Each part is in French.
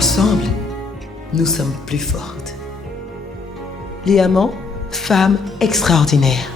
Ensemble, nous sommes plus fortes. Les amants, femmes extraordinaires.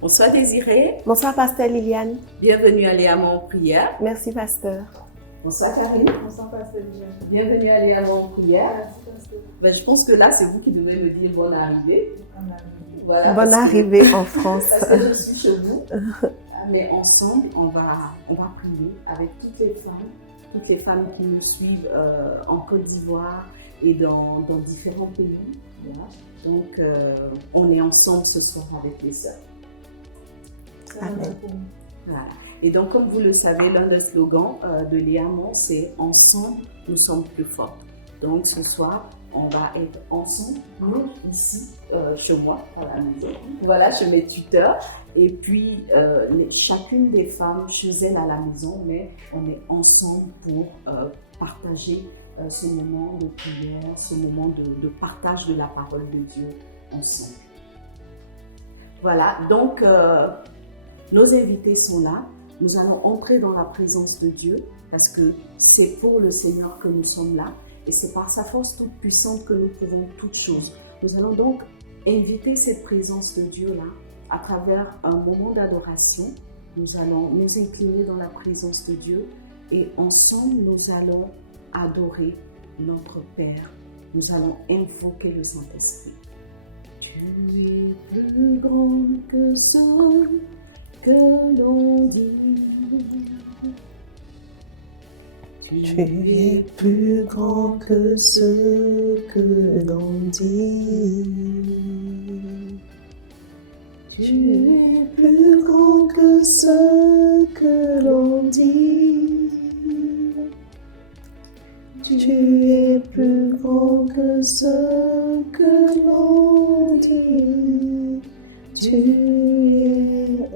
Bonsoir Désirée. Bonsoir Pasteur Liliane. Bienvenue à Léamant en prière. Merci Pasteur. Bonsoir Karine. Bonsoir Pasteur Liliane. Bienvenue à Léamant en prière. Merci Pasteur. Ben, je pense que là, c'est vous qui devez me dire bonne arrivée. Voilà, Bonne arrivée en France. Parce que je suis chez vous. Mais ensemble, on va prier avec toutes les femmes qui nous suivent en Côte d'Ivoire et dans différents pays. Voilà. Donc, on est ensemble ce soir avec les sœurs. Amen. Voilà. Et donc, comme vous le savez, l'un des slogans de Léamant, c'est « Ensemble, nous sommes plus forts ». Donc, ce soir, on va être ensemble, nous, ici, chez moi, à la maison. Voilà, chez mes tuteurs. Et puis, chacune des femmes chez elles à la maison, mais on est ensemble pour partager ce moment de prière, ce moment de partage de la parole de Dieu ensemble. Voilà, donc nos invités sont là. Nous allons entrer dans la présence de Dieu parce que c'est pour le Seigneur que nous sommes là et c'est par sa force toute puissante que nous pouvons toutes choses. Nous allons donc inviter cette présence de Dieu-là à travers un moment d'adoration. Nous allons nous incliner dans la présence de Dieu et ensemble nous allons adorer notre Père. Nous allons invoquer le Saint-Esprit. Tu es plus grand que ce que l'on dit. Tu es plus grand que ce que l'on dit. Tu es plus grand que ce que l'on dit. Tu es plus grand que ce que l'on dit. Tu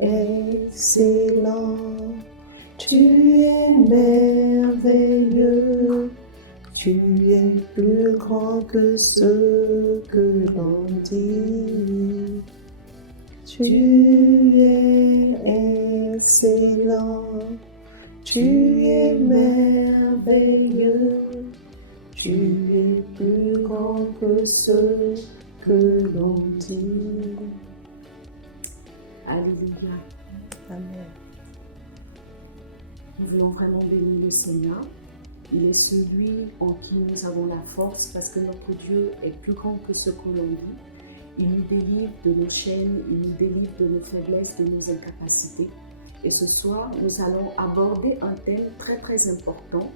es excellent. Tu es merveilleux. Tu es plus grand que ce que l'on dit. Tu es excellent. Tu es merveilleux. Tu es plus grand que ce que l'on dit. Alléluia. Amen. Nous voulons vraiment bénir le Seigneur. Il est celui en qui nous avons la force parce que notre Dieu est plus grand que ce que l'on dit. Il nous délivre de nos chaînes, il nous délivre de nos faiblesses, de nos incapacités. Et ce soir, nous allons aborder un thème très très important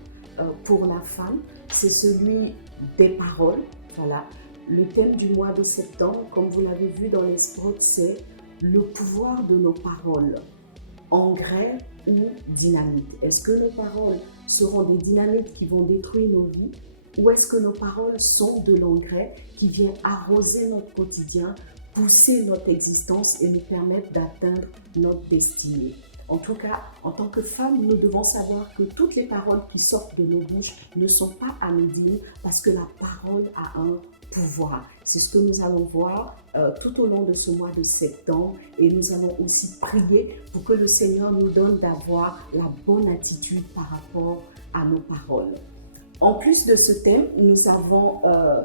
pour la femme. C'est celui des paroles. Voilà. Le thème du mois de septembre, comme vous l'avez vu dans les spots, c'est le pouvoir de nos paroles. Engrais ou dynamite? Est-ce que nos paroles seront des dynamites qui vont détruire nos vies ou est-ce que nos paroles sont de l'engrais qui vient arroser notre quotidien, pousser notre existence et nous permettre d'atteindre notre destinée? En tout cas, en tant que femme, nous devons savoir que toutes les paroles qui sortent de nos bouches ne sont pas anodines parce que la parole a un pouvoir. C'est ce que nous allons voir tout au long de ce mois de septembre et nous allons aussi prier pour que le Seigneur nous donne d'avoir la bonne attitude par rapport à nos paroles. En plus de ce thème, nous avons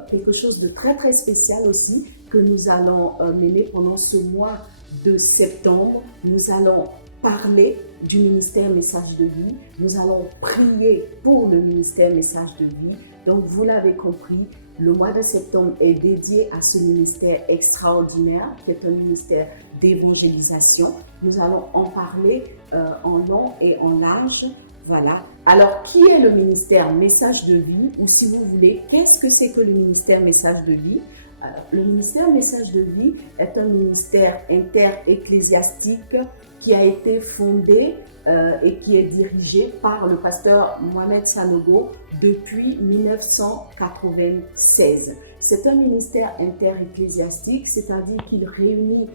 quelque chose de très très spécial aussi que nous allons mener pendant ce mois de septembre. Nous allons parler du ministère Message de Vie. Nous allons prier pour le ministère Message de Vie. Donc, vous l'avez compris, le mois de septembre est dédié à ce ministère extraordinaire qui est un ministère d'évangélisation. Nous allons en parler en long et en large. Voilà. Alors, qui est le ministère Message de Vie? Ou si vous voulez, qu'est-ce que c'est que le ministère Message de Vie? Le ministère Message de Vie est un ministère inter-ecclésiastique qui a été fondé et qui est dirigé par le pasteur Mohamed Sanogo depuis 1996. C'est un ministère inter-ecclésiastique, c'est-à-dire qu'il réunit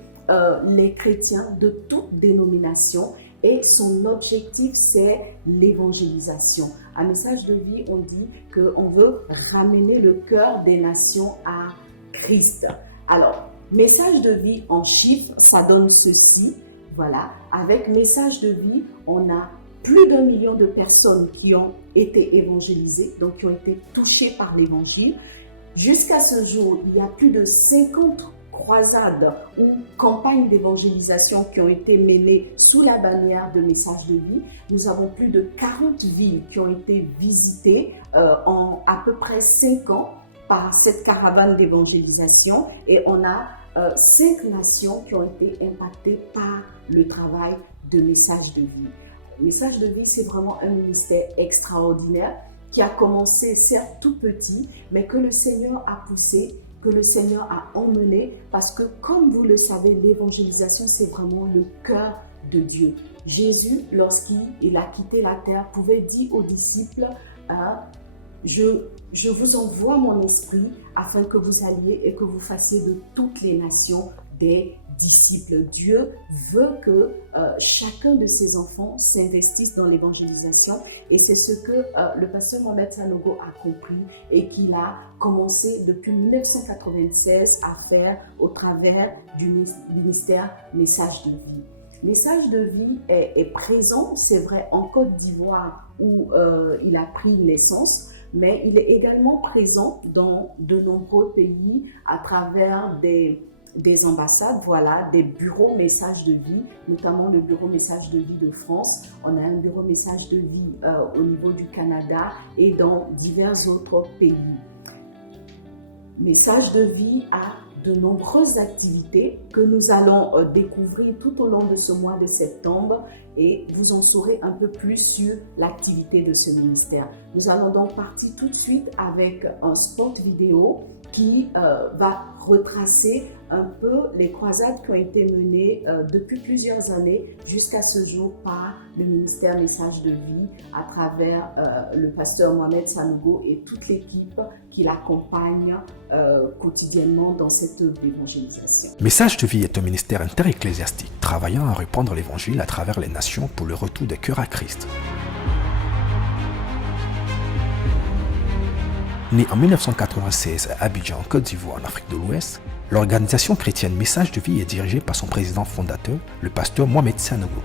les chrétiens de toutes dénominations et son objectif, c'est l'évangélisation. À Message de Vie, on dit qu'on veut ramener le cœur des nations à Christ. Alors, Message de Vie en chiffres, ça donne ceci. Voilà, avec Message de Vie, on a plus d'1 million de personnes qui ont été évangélisées, donc qui ont été touchées par l'évangile. Jusqu'à ce jour, il y a plus de 50 croisades ou campagnes d'évangélisation qui ont été menées sous la bannière de Message de Vie. Nous avons plus de 40 villes qui ont été visitées en à peu près 5 ans par cette caravane d'évangélisation et on a 5 nations qui ont été impactées par le travail de Message de Vie. Message de Vie, c'est vraiment un ministère extraordinaire qui a commencé certes tout petit, mais que le Seigneur a poussé, que le Seigneur a emmené, parce que comme vous le savez, l'évangélisation, c'est vraiment le cœur de Dieu. Jésus, lorsqu'il a quitté la terre, pouvait dire aux disciples, je vous envoie mon esprit afin que vous alliez et que vous fassiez de toutes les nations des disciples. Dieu veut que chacun de ses enfants s'investisse dans l'évangélisation et c'est ce que le pasteur Mohamed Sanogo a compris et qu'il a commencé depuis 1996 à faire au travers du ministère Message de Vie. Message de Vie est présent, c'est vrai, en Côte d'Ivoire où il a pris naissance, mais il est également présent dans de nombreux pays à travers des ambassades, voilà, des bureaux Message de Vie, notamment le bureau Message de Vie de France. On a un bureau Message de Vie au niveau du Canada et dans divers autres pays. Message de Vie a de nombreuses activités que nous allons découvrir tout au long de ce mois de septembre et vous en saurez un peu plus sur l'activité de ce ministère. Nous allons donc partir tout de suite avec un spot vidéo qui va retracer un peu les croisades qui ont été menées depuis plusieurs années jusqu'à ce jour par le ministère Message de Vie à travers le pasteur Mohamed Sanogo et toute l'équipe qui l'accompagne quotidiennement dans cette œuvre d'évangélisation. Message de Vie est un ministère interecclésiastique travaillant à répandre l'évangile à travers les nations pour le retour des cœurs à Christ. Né en 1996 à Abidjan, en Côte d'Ivoire, en Afrique de l'Ouest, l'organisation chrétienne Message de Vie est dirigée par son président fondateur, le pasteur Mohamed Sanogo.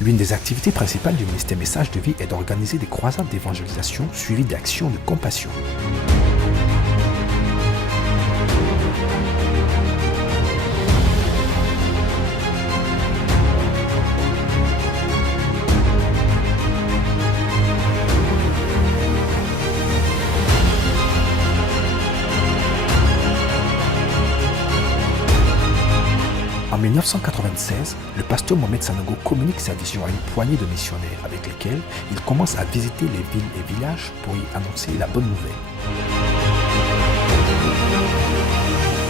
L'une des activités principales du ministère Message de Vie est d'organiser des croisades d'évangélisation suivies d'actions de compassion. En 1996, le pasteur Mohamed Sanogo communique sa vision à une poignée de missionnaires avec lesquels il commence à visiter les villes et villages pour y annoncer la bonne nouvelle.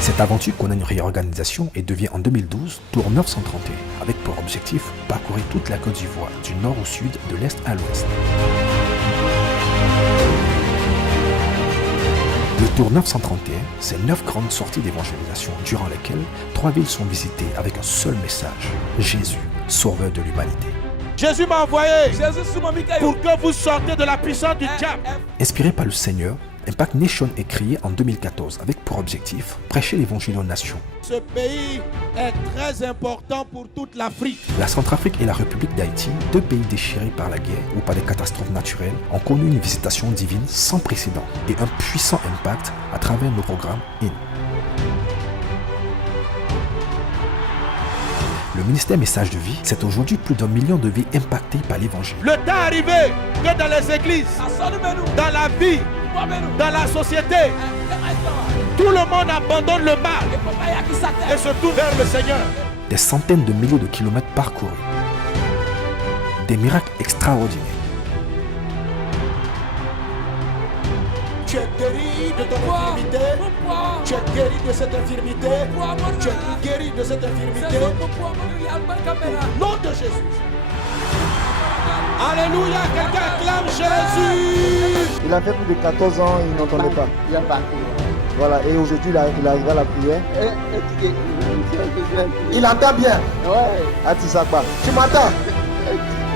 Cette aventure connaît une réorganisation et devient en 2012 Tour 931 avec pour objectif parcourir toute la Côte d'Ivoire du nord au sud, de l'est à l'ouest. Le Tour 931, c'est 9 grandes sorties d'évangélisation durant lesquelles 3 villes sont visitées avec un seul message, Jésus, sauveur de l'humanité. Jésus m'a envoyé pour que vous sortez de la puissance du diable. Inspiré par le Seigneur, Impact Nation est créé en 2014 avec pour objectif prêcher l'évangile aux nations. Ce pays est très important pour toute l'Afrique. La Centrafrique et la République d'Haïti, 2 pays déchirés par la guerre ou par des catastrophes naturelles, ont connu une visitation divine sans précédent et un puissant impact à travers nos programmes IN. Le ministère Message de Vie, c'est aujourd'hui plus d'1 million de vies impactées par l'évangile. Le temps est arrivé que dans les églises, dans la vie, dans la société, tout le monde abandonne le mal et se tourne vers le Seigneur. Des centaines de milliers de kilomètres parcourus. Des miracles extraordinaires. Tu es guéri de ton infirmité. Tu es guéri de cette infirmité. Tu es guéri de cette infirmité. Au nom de Jésus. Alléluia, quelqu'un acclame Jésus. Il a fait plus de 14 ans, il n'entendait pas. Il a pas. Voilà, et aujourd'hui il arrive à la prière. Il entend bien. Ouais. Ah, tu sais pas. Tu m'entends?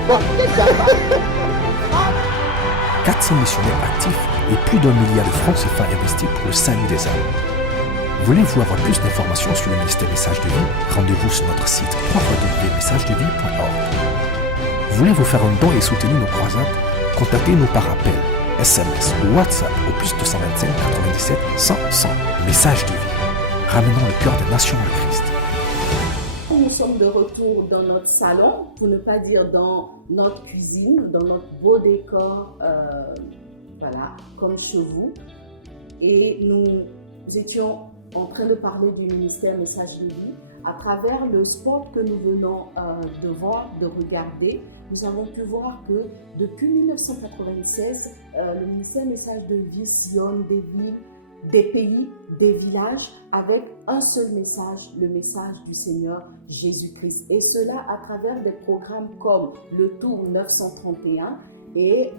Bon, 400 missionnaires actifs et plus d'1 milliard de francs CFA investis pour le salut des âmes. Voulez-vous avoir plus d'informations sur le ministère Message de Vie? Rendez-vous sur notre site www.messagedevie.org. Voulez-vous faire un don et soutenir nos croisades? Contactez-nous par appel SMS ou WhatsApp au plus 225 97 100 100. Message de vie. Ramenons le cœur des nations à Christ. Nous sommes de retour dans notre salon, pour ne pas dire dans notre cuisine, dans notre beau décor, voilà, comme chez vous. Et nous étions en train de parler du ministère Message de vie. À travers le spot que nous venons de voir, de regarder, nous avons pu voir que depuis 1996, le ministère Message de vie sillonne des villes, des pays, des villages avec un seul message, le message du Seigneur Jésus-Christ. Et cela à travers des programmes comme le Tour 931 et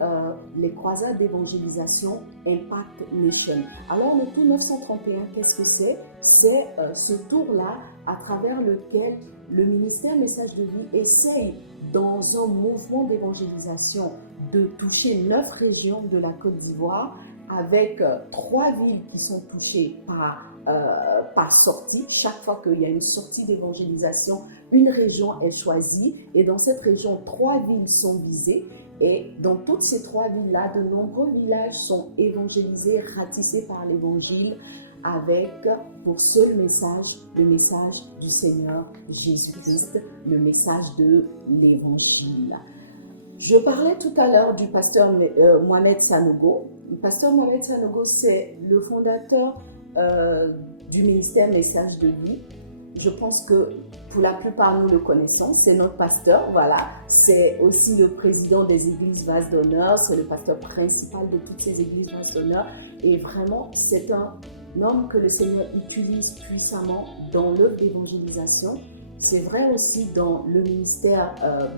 les croisades d'évangélisation Impact Nation. Alors le Tour 931, qu'est-ce que c'est? C'est ce tour-là à travers lequel le ministère Message de vie essaye dans un mouvement d'évangélisation de toucher 9 régions de la Côte d'Ivoire avec 3 villes qui sont touchées par sortie. Chaque fois qu'il y a une sortie d'évangélisation, une région est choisie et dans cette région, 3 villes sont visées. Et dans toutes ces 3 villes-là, de nombreux villages sont évangélisés, ratissés par l'évangile avec pour seul message, le message du Seigneur Jésus-Christ, le message de l'évangile. Je parlais tout à l'heure du pasteur Mohamed Sanogo. Le pasteur Mohamed Sanogo, c'est le fondateur du ministère Message de vie. Je pense que pour la plupart, nous le connaissons. C'est notre pasteur, voilà. C'est aussi le président des églises Vase d'honneur. C'est le pasteur principal de toutes ces églises Vase d'honneur. Et vraiment, c'est un homme que le Seigneur utilise puissamment dans l'œuvre d'évangélisation. C'est vrai aussi dans le ministère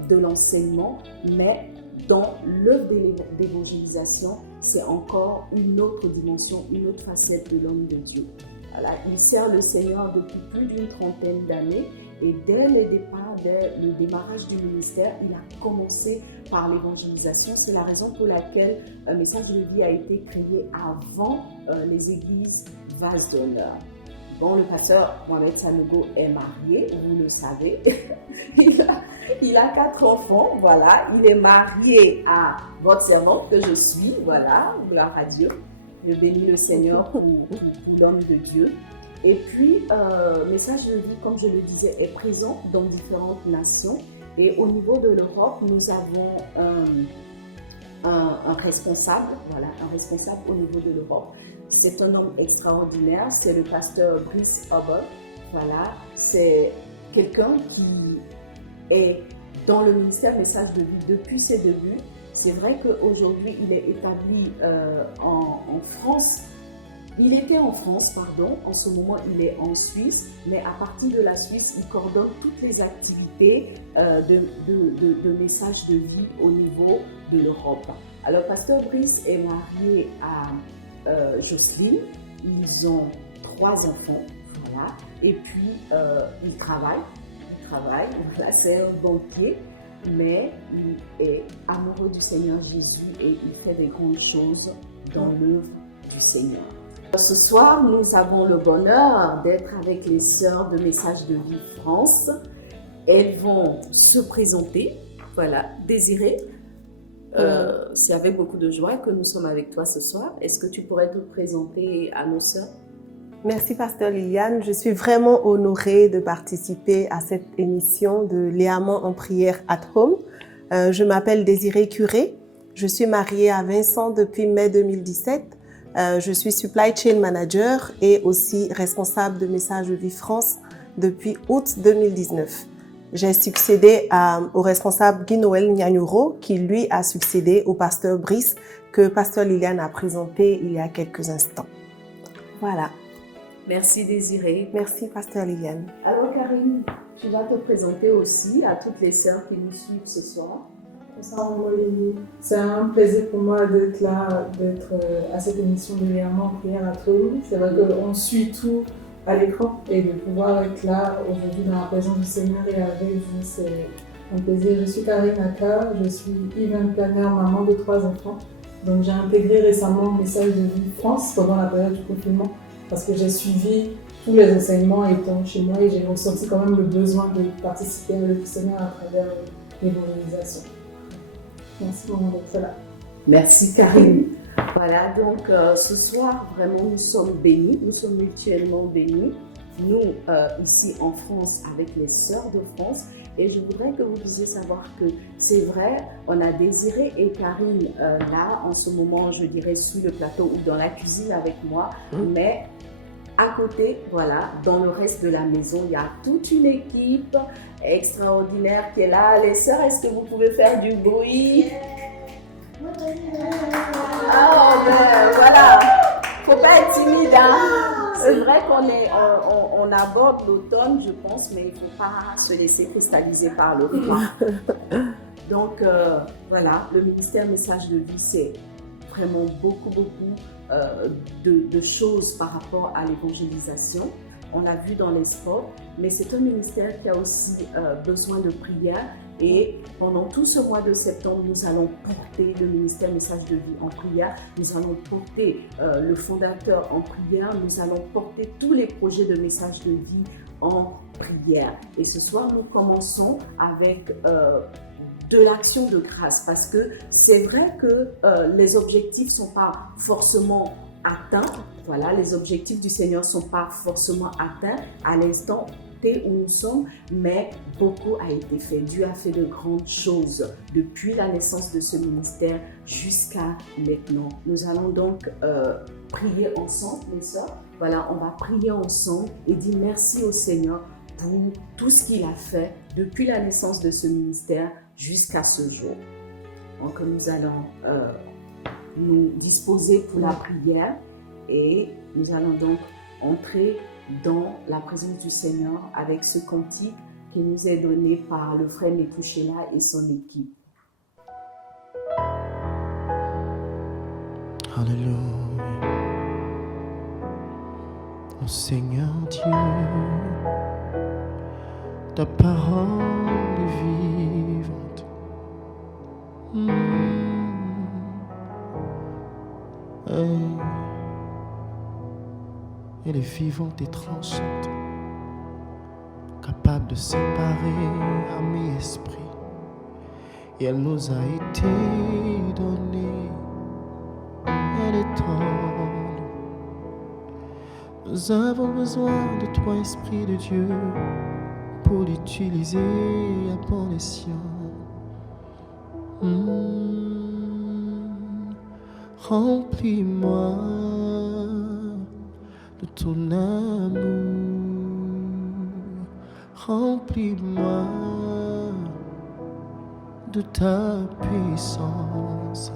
de l'enseignement, mais dans l'œuvre d'évangélisation, c'est encore une autre dimension, une autre facette de l'homme de Dieu. Voilà, il sert le Seigneur depuis plus d'une trentaine d'années et dès le démarrage du ministère, il a commencé par l'évangélisation. C'est la raison pour laquelle Message de vie a été créé avant les églises Vase d'honneur. Bon, le pasteur Mohamed Sanogo est marié, vous le savez. il a 4 enfants, voilà. Il est marié à votre servante que je suis, voilà, gloire à Dieu. Je bénis le Seigneur pour l'homme de Dieu. Et puis, Message de vie, comme je le disais, est présent dans différentes nations. Et au niveau de l'Europe, nous avons un responsable, voilà, un responsable au niveau de l'Europe. C'est un homme extraordinaire, c'est le pasteur Brice Hubble. Voilà, c'est quelqu'un qui est dans le ministère Message de vie depuis ses débuts. C'est vrai qu'aujourd'hui, il est établi en France. Il était en France, pardon. En ce moment, il est en Suisse. Mais à partir de la Suisse, il coordonne toutes les activités de Message de vie au niveau de l'Europe. Alors, pasteur Brice est marié à Jocelyne. Ils ont 3 enfants. Voilà. Et puis, il travaille. Voilà, c'est un banquier. Mais il est amoureux du Seigneur Jésus et il fait des grandes choses dans l'œuvre du Seigneur. Ce soir, nous avons le bonheur d'être avec les sœurs de Message de vie France. Elles vont se présenter. Voilà, Désirée, c'est avec beaucoup de joie que nous sommes avec toi ce soir. Est-ce que tu pourrais te présenter à nos sœurs? Merci, pasteur Liliane. Je suis vraiment honorée de participer à cette émission de Léamant en prière at home. Je m'appelle Désirée Curé. Je suis mariée à Vincent depuis mai 2017. Je suis supply chain manager et aussi responsable de Message de vie France depuis août 2019. J'ai succédé au responsable Guy-Noël Nyanyuro qui lui a succédé au pasteur Brice que pasteur Liliane a présenté il y a quelques instants. Voilà. Merci Désirée. Merci, pasteur Liliane. Alors Karine, tu vas te présenter aussi à toutes les sœurs qui nous suivent ce soir. C'est un plaisir pour moi d'être là, d'être à cette émission de Léamant en prière at home. C'est vrai qu'on suit tout à l'écran et de pouvoir être là aujourd'hui dans la présence du Seigneur et avec vous, c'est un plaisir. Je suis Karine Aka, je suis event planner, maman de 3 enfants. Donc j'ai intégré récemment Message de vie France pendant la période du confinement, parce que j'ai suivi tous les enseignements étant chez moi et j'ai ressenti quand même le besoin de participer à l'œuvre du Seigneur à travers l'évangélisation. Merci maman d'être là. Merci Karine. Voilà, donc ce soir, vraiment, nous sommes bénis, nous sommes mutuellement bénis. Nous, ici en France, avec les Sœurs de France. Et je voudrais que vous puissiez savoir que c'est vrai, on a Désiré et Karine là, en ce moment, je dirais, sur le plateau ou dans la cuisine avec moi. Mais à côté, voilà, dans le reste de la maison, il y a toute une équipe extraordinaire qui est là. Les sœurs, est-ce que vous pouvez faire du bruit? Oh, ben voilà, faut pas être timide, hein. C'est vrai qu'on aborde l'automne, je pense, mais il ne faut pas se laisser cristalliser par le froid. Donc, voilà, le ministère Message de Vie, c'est vraiment beaucoup de choses par rapport à l'évangélisation. On l'a vu dans les sports, mais c'est un ministère qui a aussi besoin de prière. Et pendant tout ce mois de septembre, nous allons porter le ministère Message de Vie en prière. Nous allons porter le fondateur en prière. Nous allons porter tous les projets de Message de Vie en prière. Et ce soir, nous commençons avec de l'action de grâce, parce que c'est vrai que les objectifs ne sont pas forcément atteints. Voilà, les objectifs du Seigneur ne sont pas forcément atteints à l'instant où nous sommes, mais beaucoup a été fait. Dieu a fait de grandes choses depuis la naissance de ce ministère jusqu'à maintenant. Nous allons donc prier ensemble, mes sœurs. Voilà, on va prier ensemble et dire merci au Seigneur pour tout ce qu'il a fait depuis la naissance de ce ministère jusqu'à ce jour. Donc nous allons nous disposer pour la prière et nous allons donc entrer dans la présence du Seigneur avec ce cantique qui nous est donné par le frère Metouchela et son équipe. Alléluia. Oh Seigneur Dieu, ta parole est vivante. Elle est vivante et tranchante, capable de séparer âme et esprit. Et elle nous a été donnée. Elle est tendre. Nous avons besoin de toi, Esprit de Dieu, pour l'utiliser à bon escient. Remplis-moi de ton amour, remplis-moi de ta puissance,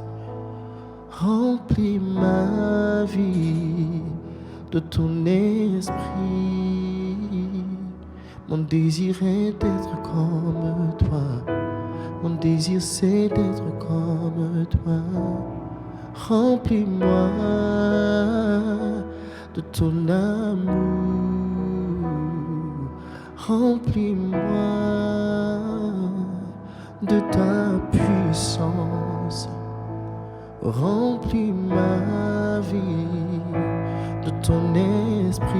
remplis ma vie de ton esprit. Mon désir est d'être comme toi, mon désir c'est d'être comme toi. Remplis-moi de ton amour, remplis-moi de ta puissance, remplis ma vie de ton esprit.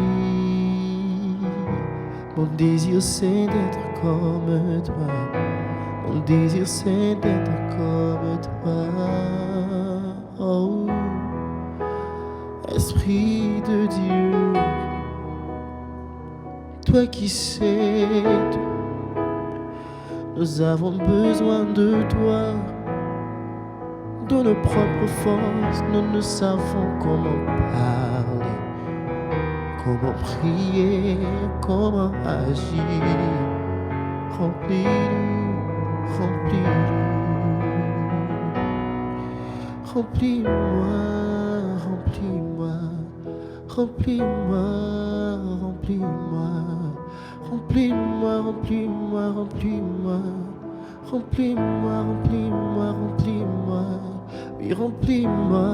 Mon désir c'est d'être comme toi, mon désir c'est d'être comme toi. Oh, Esprit de Dieu, toi qui sais tout, nous avons besoin de toi. De nos propres forces, nous ne savons comment parler, comment prier, comment agir. Remplis-nous, remplis-nous. Remplis-moi, remplis-moi, remplis-moi, remplis-moi, remplis-moi, remplis-moi, remplis-moi, remplis-moi, remplis-moi, remplis-moi, oui, remplis-moi,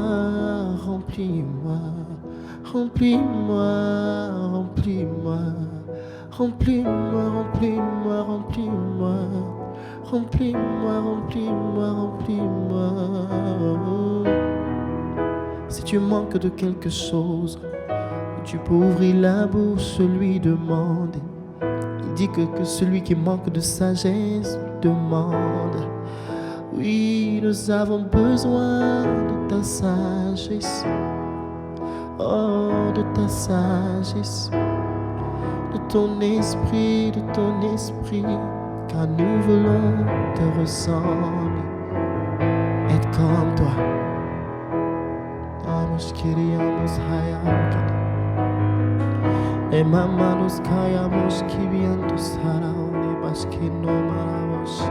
remplis-moi, remplis-moi, remplis-moi, remplis-moi, remplis-moi, remplis-moi. Remplis-moi, remplis-moi, remplis-moi. Si tu manques de quelque chose, tu peux ouvrir la bouche, lui demander. Il dit que celui qui manque de sagesse demande. Oui, nous avons besoin de ta sagesse. Oh, de ta sagesse. De ton esprit, car nous voulons te ressembler, être comme toi. Amos queríamos hayakada, e mama nos callamos que vientos haraone basque no maravos.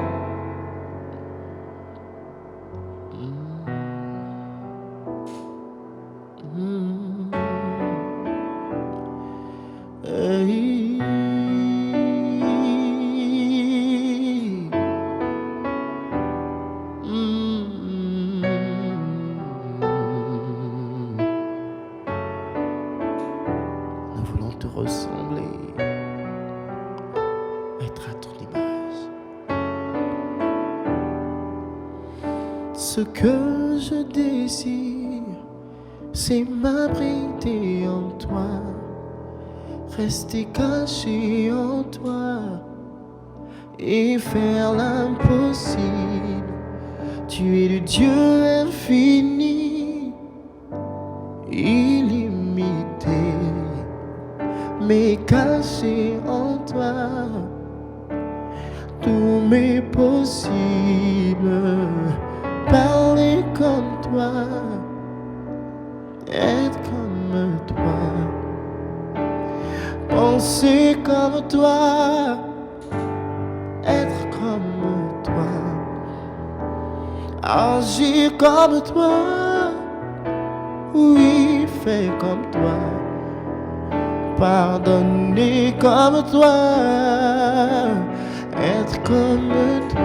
Nous voulons te ressembler, être à ton image. Ce que je désire, c'est m'abriter en toi, rester caché en toi et faire l'impossible. Tu es le Dieu infini, illimité, mais caché en toi, tout m'est possible. Parler comme toi, être comme toi, penser comme toi, être comme toi, agir comme toi, oui, faire comme toi, pardonner comme toi, être comme toi.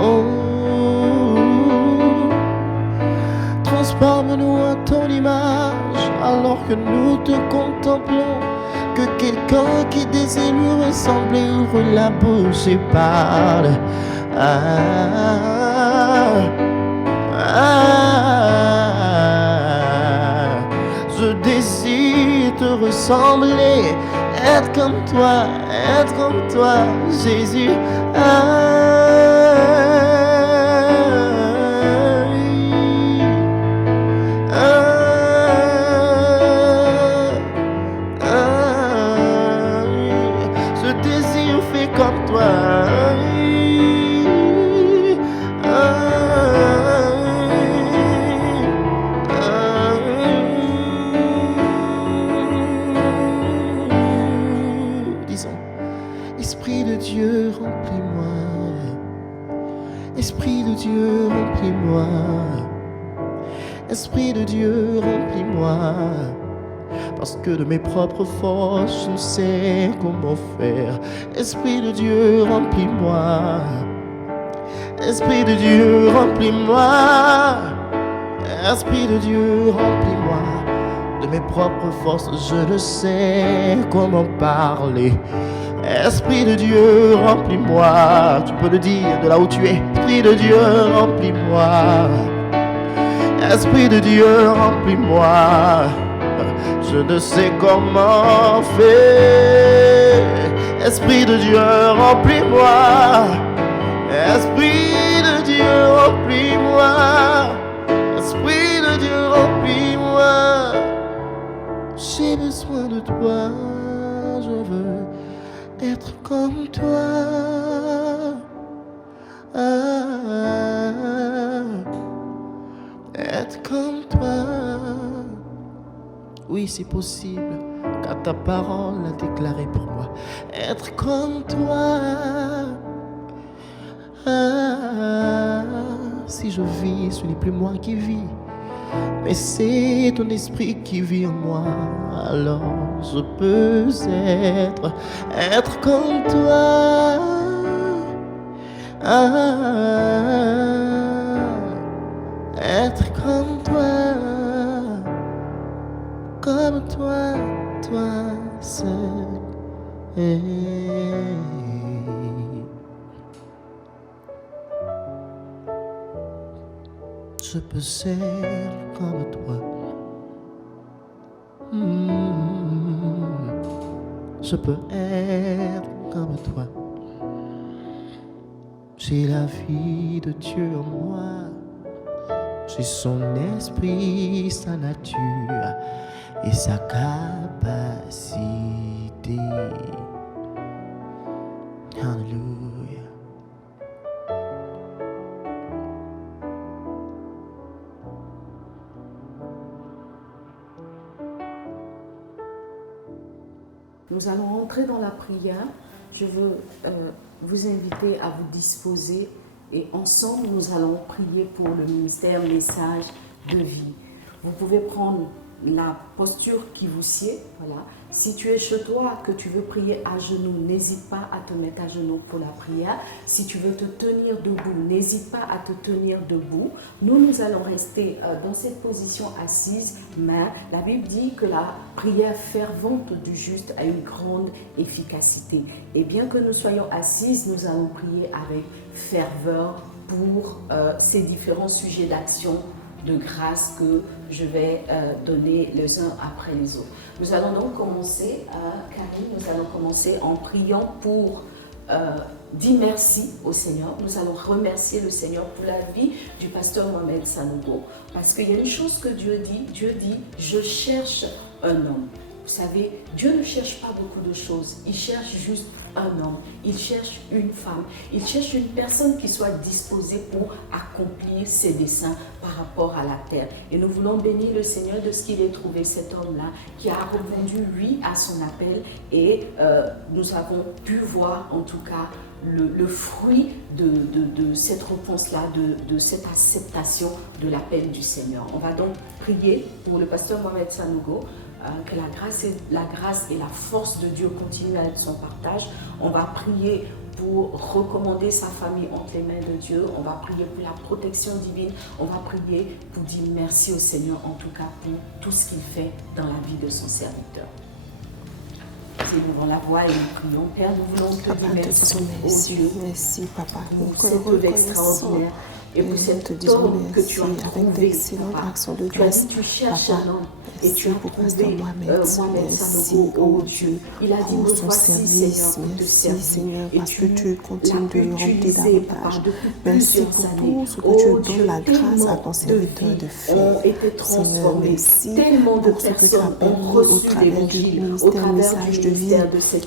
Oh, transforme-nous à ton image alors que nous te contemplons. Que quelqu'un qui désire lui ressembler ouvre la bouche et parle. Je désire te ressembler, être comme toi, Jésus. Ce désir fait comme toi. Disons, Esprit de Dieu, remplis-moi. Esprit de Dieu, remplis-moi. Esprit de Dieu, remplis-moi. Parce que de mes propres forces, je ne sais comment faire. Esprit de Dieu, remplis-moi. Esprit de Dieu, remplis-moi. Esprit de Dieu, remplis-moi. De mes propres forces, je ne sais comment parler. Esprit de Dieu, remplis-moi. Tu peux le dire de là où tu es. Esprit de Dieu, remplis-moi. Esprit de Dieu, remplis-moi. Je ne sais comment faire. Esprit de Dieu, remplis-moi. Esprit de Dieu, remplis-moi. Esprit de Dieu, remplis-moi. J'ai besoin de toi. Je veux être comme toi. Être comme toi. Oui, c'est possible, car ta parole l'a déclaré pour moi. Être comme toi. Si je vis, ce n'est plus moi qui vis, mais c'est ton esprit qui vit en moi. Alors je peux être comme toi. Être comme toi. Comme toi, toi seul. Je peux être comme toi. Je peux être comme toi. J'ai la vie de Dieu en moi. J'ai son esprit, sa nature et sa capacité. Alléluia. Nous allons entrer dans la prière. Je veux vous inviter à vous disposer et ensemble nous allons prier pour le ministère Message de Vie. Vous pouvez prendre la posture qui vous sied. Voilà. Si tu es chez toi, que tu veux prier à genoux, n'hésite pas à te mettre à genoux pour la prière. Si tu veux te tenir debout, n'hésite pas à te tenir debout. Nous allons rester dans cette position assise, mais la Bible dit que la prière fervente du juste a une grande efficacité. Et bien que nous soyons assises, nous allons prier avec ferveur pour ces différents sujets d'action de grâce que je vais donner les uns après les autres. Nous allons donc commencer, Camille, nous allons commencer en priant pour dire merci au Seigneur. Nous allons remercier le Seigneur pour la vie du pasteur Mohamed Sanogo. Parce qu'il y a une chose que Dieu dit, je cherche un homme. Vous savez, Dieu ne cherche pas beaucoup de choses, il cherche juste un homme, il cherche une femme, il cherche une personne qui soit disposée pour accomplir ses desseins par rapport à la terre. Et nous voulons bénir le Seigneur de ce qu'il ait trouvé cet homme-là, qui a répondu oui à son appel et nous avons pu voir en tout cas le fruit de cette réponse-là, de cette acceptation de l'appel du Seigneur. On va donc prier pour le pasteur Mohamed Sanogo, que la grâce et la force de Dieu continuent à être son partage. On va prier pour recommander sa famille entre les mains de Dieu. On va prier pour la protection divine. On va prier pour dire merci au Seigneur, en tout cas pour tout ce qu'il fait dans la vie de son serviteur. Élevons la voix et nous prions. Père, nous voulons te dire merci, oh Dieu, merci, Papa, pour cette œuvre extraordinaire et pour cet homme que tu as trouvé, Papa. Tu as dit tu cherches un homme et tu as trouvé Mohamed Sanogo, oh Dieu. Il a dit me voici, Seigneur, pour te servir. Et tu continues de le remplir davantage. Merci pour tout ce que tu donnes la grâce à ton serviteur de faire. Seigneur, merci pour ce que tu as permis au travers du ministère Message de Vie.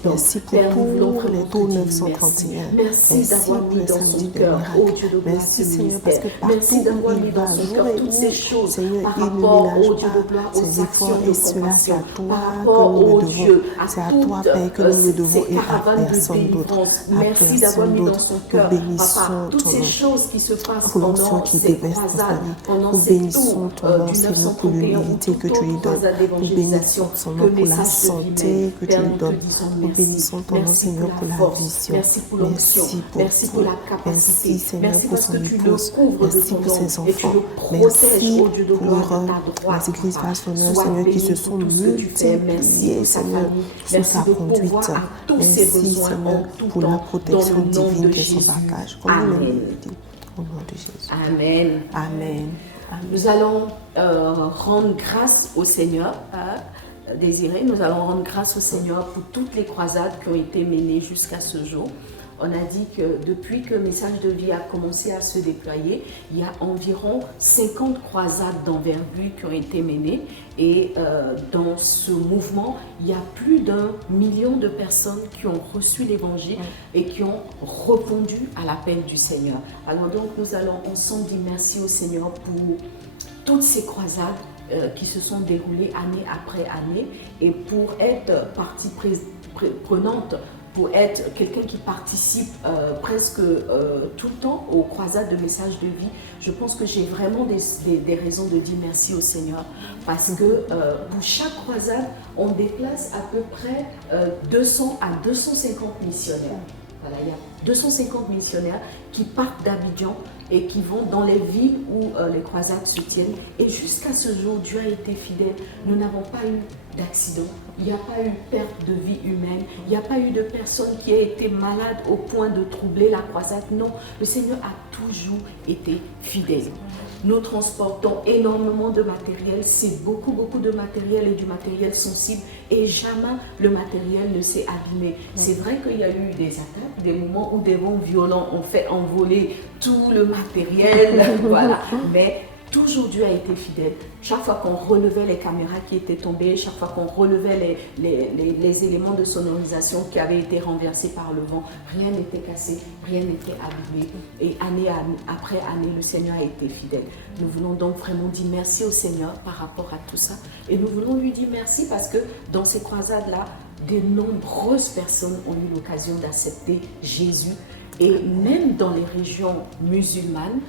Merci pour tous les tours 931. Merci pour les samedis de miracle. Merci Seigneur parce que partout où il va, jour et nuit, Seigneur, il ne ménage pas ses efforts et cela c'est à toi que nous le devons. C'est à toi Père que nous le devons et à personne d'autre. Merci d'avoir mis dans son cœur, Papa, toutes ces choses qui se passent pendant ces croisades, pendant ces tours du 931 ou tout autre d'évangélisation, que pour la santé que tu lui donnes. Nous bénissons ton nom, Seigneur, pour la vision. Merci pour l'onction. Merci pour la capacité. Merci parce que tu le couvres de ton nom et tu le protèges au Dieu de gloire de ta droite. Les églises passionnelles, Seigneur, qui se sont multipliées, Seigneur, sous sa conduite. Merci, Seigneur, pour la protection divine de son bagage. Amen. Au nom de Jésus. Amen. Amen. Nous allons rendre grâce au Seigneur. Désiré, nous allons rendre grâce au Seigneur pour toutes les croisades qui ont été menées jusqu'à ce jour. On a dit que depuis que Message de Vie a commencé à se déployer, il y a environ 50 croisades d'envergure qui ont été menées. Et dans ce mouvement, il y a plus d'1 million de personnes qui ont reçu l'Évangile et qui ont répondu à l'appel du Seigneur. Alors donc, nous allons ensemble dire merci au Seigneur pour toutes ces croisades qui se sont déroulées année après année et pour être partie prenante, pour être quelqu'un qui participe presque tout le temps aux croisades de Message de Vie, je pense que j'ai vraiment des raisons de dire merci au Seigneur parce que pour chaque croisade, on déplace à peu près 200 à 250 missionnaires. Voilà, il y a 250 missionnaires qui partent d'Abidjan et qui vont dans les villes où les croisades se tiennent. Et jusqu'à ce jour, Dieu a été fidèle. Nous n'avons pas eu d'accident, il n'y a pas eu perte de vie humaine, il n'y a pas eu de personne qui a été malade au point de troubler la croisade. Non, le Seigneur a toujours été fidèle. Nous transportons énormément de matériel, c'est beaucoup de matériel et du matériel sensible et jamais le matériel ne s'est abîmé. C'est vrai qu'il y a eu des attaques, des moments où des vents violents ont fait envoler tout le matériel, voilà, mais toujours Dieu a été fidèle. Chaque fois qu'on relevait les caméras qui étaient tombées, chaque fois qu'on relevait les éléments de sonorisation qui avaient été renversés par le vent, rien n'était cassé, rien n'était abîmé. Et année après année, le Seigneur a été fidèle. Nous voulons donc vraiment dire merci au Seigneur par rapport à tout ça. Et nous voulons lui dire merci parce que dans ces croisades-là, de nombreuses personnes ont eu l'occasion d'accepter Jésus. Et même dans les régions musulmanes,